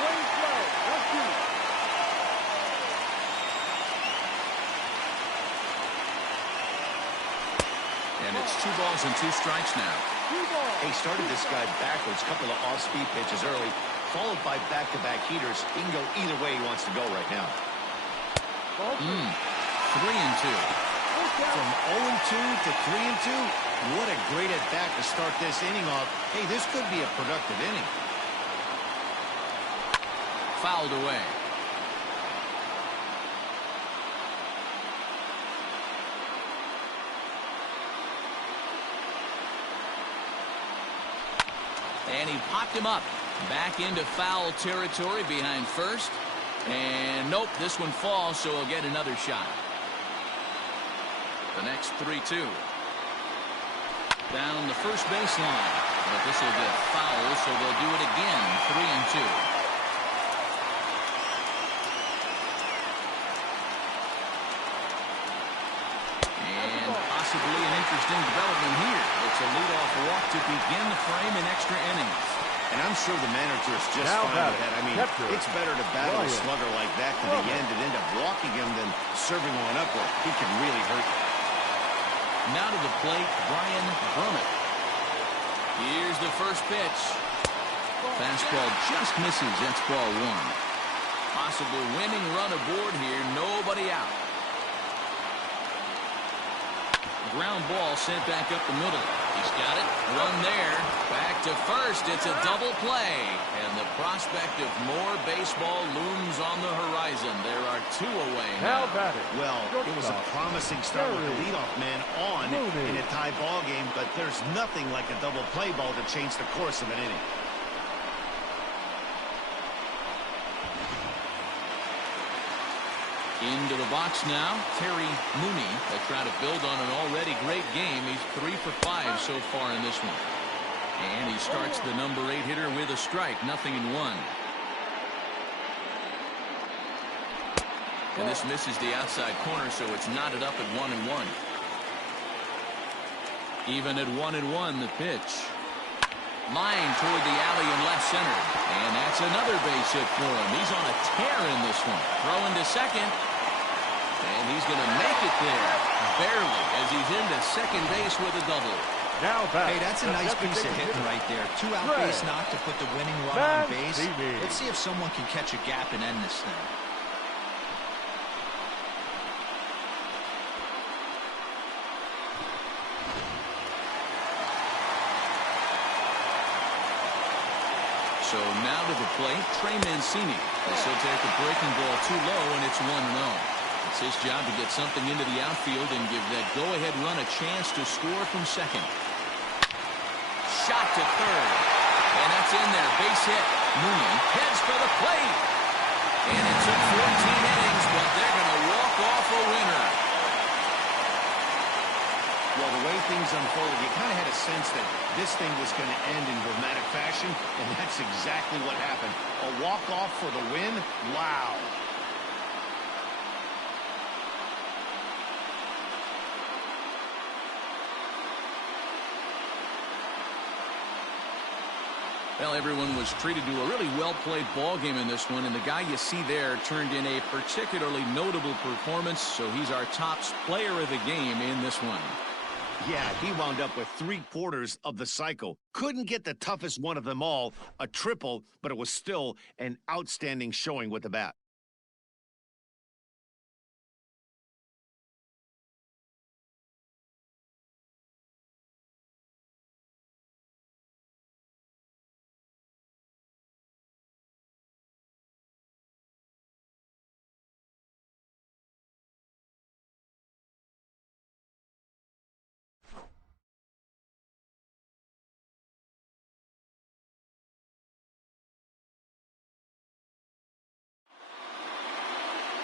Swing play. 1-2. And it's 2 balls and 2 strikes now. He started this guy backwards, couple of off-speed pitches early, followed by back-to-back heaters. He can go either way he wants to go right now. 3-2. From 0-2 to 3-2, what a great at-bat to start this inning off. Hey, this could be a productive inning. Fouled away. And he popped him up. Back into foul territory behind first. And nope, this one falls, so he'll get another shot. The next 3-2. Down the first baseline. But this will get foul, so they'll do it again. 3-2. And possibly an interesting development here. It's a leadoff walk to begin the frame in extra innings. And I'm sure the manager is just Now fine with that. I mean, catcher, it's better to battle a slugger like that to the end and end up walking him than serving one up where he can really hurt you. Now to the plate, Brian Berman. Here's the first pitch. Fastball just misses. That's ball 1. Possible winning run aboard here. Nobody out. Ground ball sent back up the middle. He's got it. Run there. Back to first. It's a double play. And the prospect of more baseball looms on the horizon. There are 2 away now. Well, it was a promising start with the leadoff man on in a tie ball game, but there's nothing like a double play ball to change the course of an inning. Into the box now, Terry Mooney. They try to build on an already great game. He's 3 for 5 so far in this one. And he starts the number 8 hitter with a strike, 0-1. And this misses the outside corner, so it's knotted up at 1-1. Even at 1-1, the pitch. Line toward the alley in left center. And that's another base hit for him. He's on a tear in this one. Throwing to second. And He's going to make it there, barely, as he's into second base with a double. Now back. Hey, that's a nice piece of hitting right there. 2 out base knock to put the winning run on base. Let's see if someone can catch a gap and end this thing. So now to the plate, Trey Mancini. This will take a breaking ball too low, and it's 1-0. It's his job to get something into the outfield and give that go-ahead run a chance to score from second. Shot to third. And that's in there. Base hit. Mooney heads for the plate. And it took 14 innings, but they're going to walk off a winner. Well, the way things unfolded, you kind of had a sense that this thing was going to end in dramatic fashion, and that's exactly what happened. A walk-off for the win? Wow. Well, everyone was treated to a really well-played ball game in this one, and the guy you see there turned in a particularly notable performance, so he's our top player of the game in this one. Yeah, he wound up with 3/4 of the cycle. Couldn't get the toughest one of them all, a triple, but it was still an outstanding showing with the bat.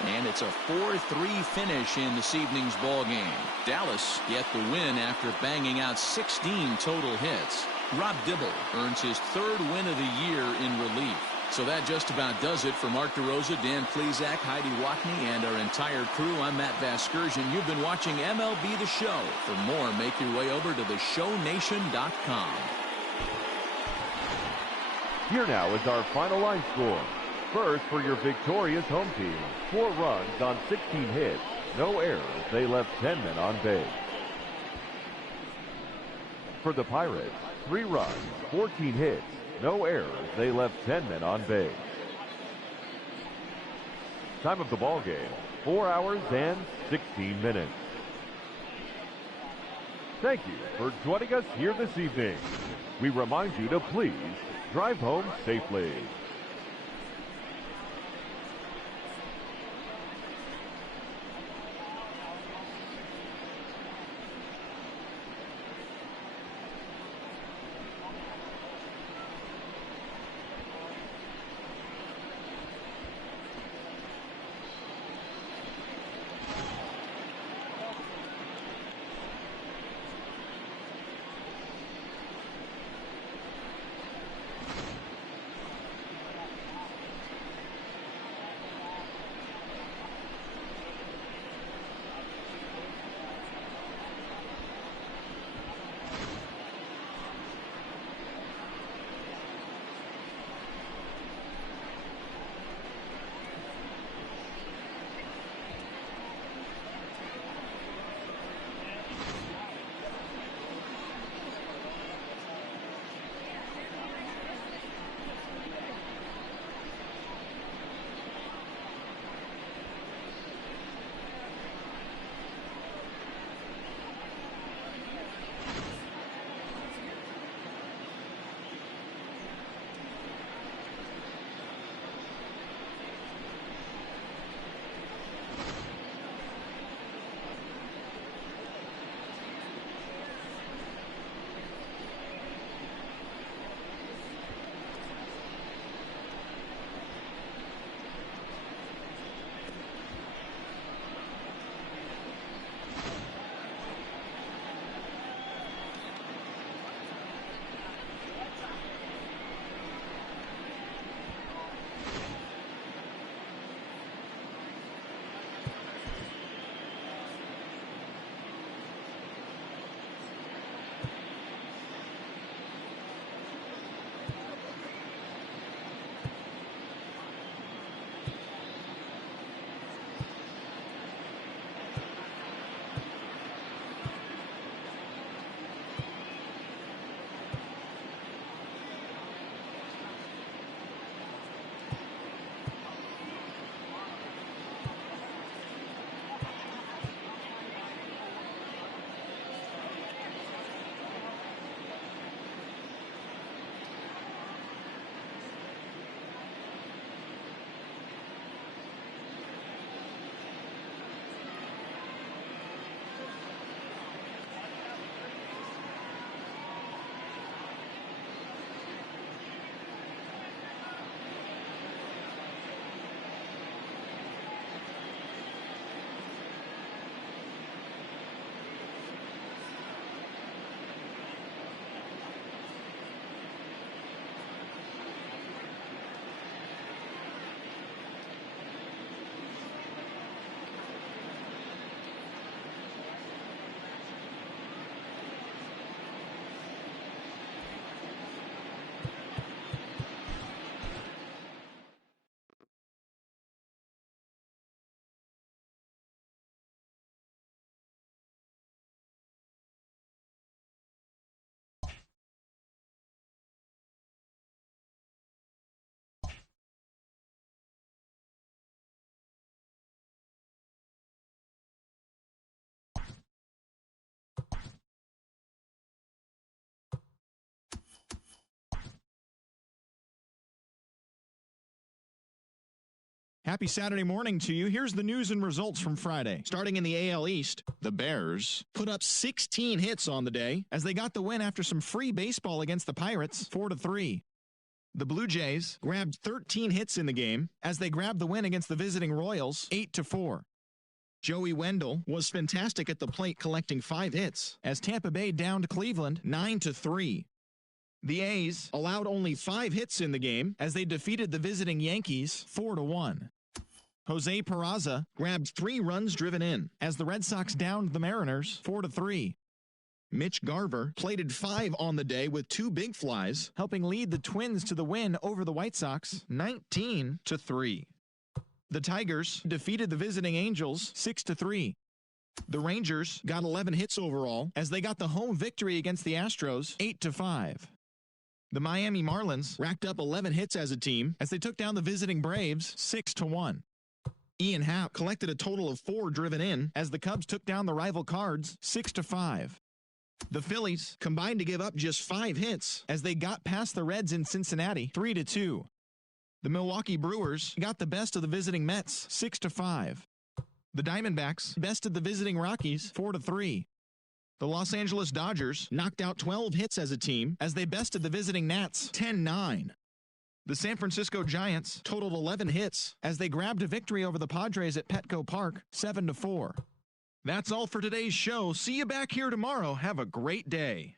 And it's a 4-3 finish in this evening's ball game. Dallas get the win after banging out 16 total hits. Rob Dibble earns his 3rd win of the year in relief. So that just about does it for Mark DeRosa, Dan Plesac, Heidi Watney, and our entire crew. I'm Matt Vasgersian. You've been watching MLB The Show. For more, make your way over to theshownation.com. Here now is our final line score. First, for your victorious home team, 4 runs on 16 hits, no errors. They left 10 men on base. For the Pirates, 3 runs, 14 hits, no errors. They left 10 men on base. Time of the ball game, 4 hours and 16 minutes. Thank you for joining us here this evening. We remind you to please drive home safely. Happy Saturday morning to you. Here's the news and results from Friday. Starting in the AL East, the Bears put up 16 hits on the day as they got the win after some free baseball against the Pirates, 4-3. The Blue Jays grabbed 13 hits in the game as they grabbed the win against the visiting Royals, 8-4. Joey Wendell was fantastic at the plate, collecting 5 hits as Tampa Bay downed Cleveland 9-3. The A's allowed only 5 hits in the game as they defeated the visiting Yankees 4-1. Jose Peraza grabbed 3 runs driven in as the Red Sox downed the Mariners 4-3. Mitch Garver plated 5 on the day with 2 big flies, helping lead the Twins to the win over the White Sox 19-3. The Tigers defeated the visiting Angels 6-3. The Rangers got 11 hits overall as they got the home victory against the Astros 8-5. The Miami Marlins racked up 11 hits as a team as they took down the visiting Braves 6-1. Ian Happ collected a total of 4 driven in as the Cubs took down the rival Cards 6-5. The Phillies combined to give up just 5 hits as they got past the Reds in Cincinnati 3-2. The Milwaukee Brewers got the best of the visiting Mets 6-5. The Diamondbacks bested the visiting Rockies 4-3. The Los Angeles Dodgers knocked out 12 hits as a team as they bested the visiting Nats 10-9. The San Francisco Giants totaled 11 hits as they grabbed a victory over the Padres at Petco Park 7-4. That's all for today's show. See you back here tomorrow. Have a great day.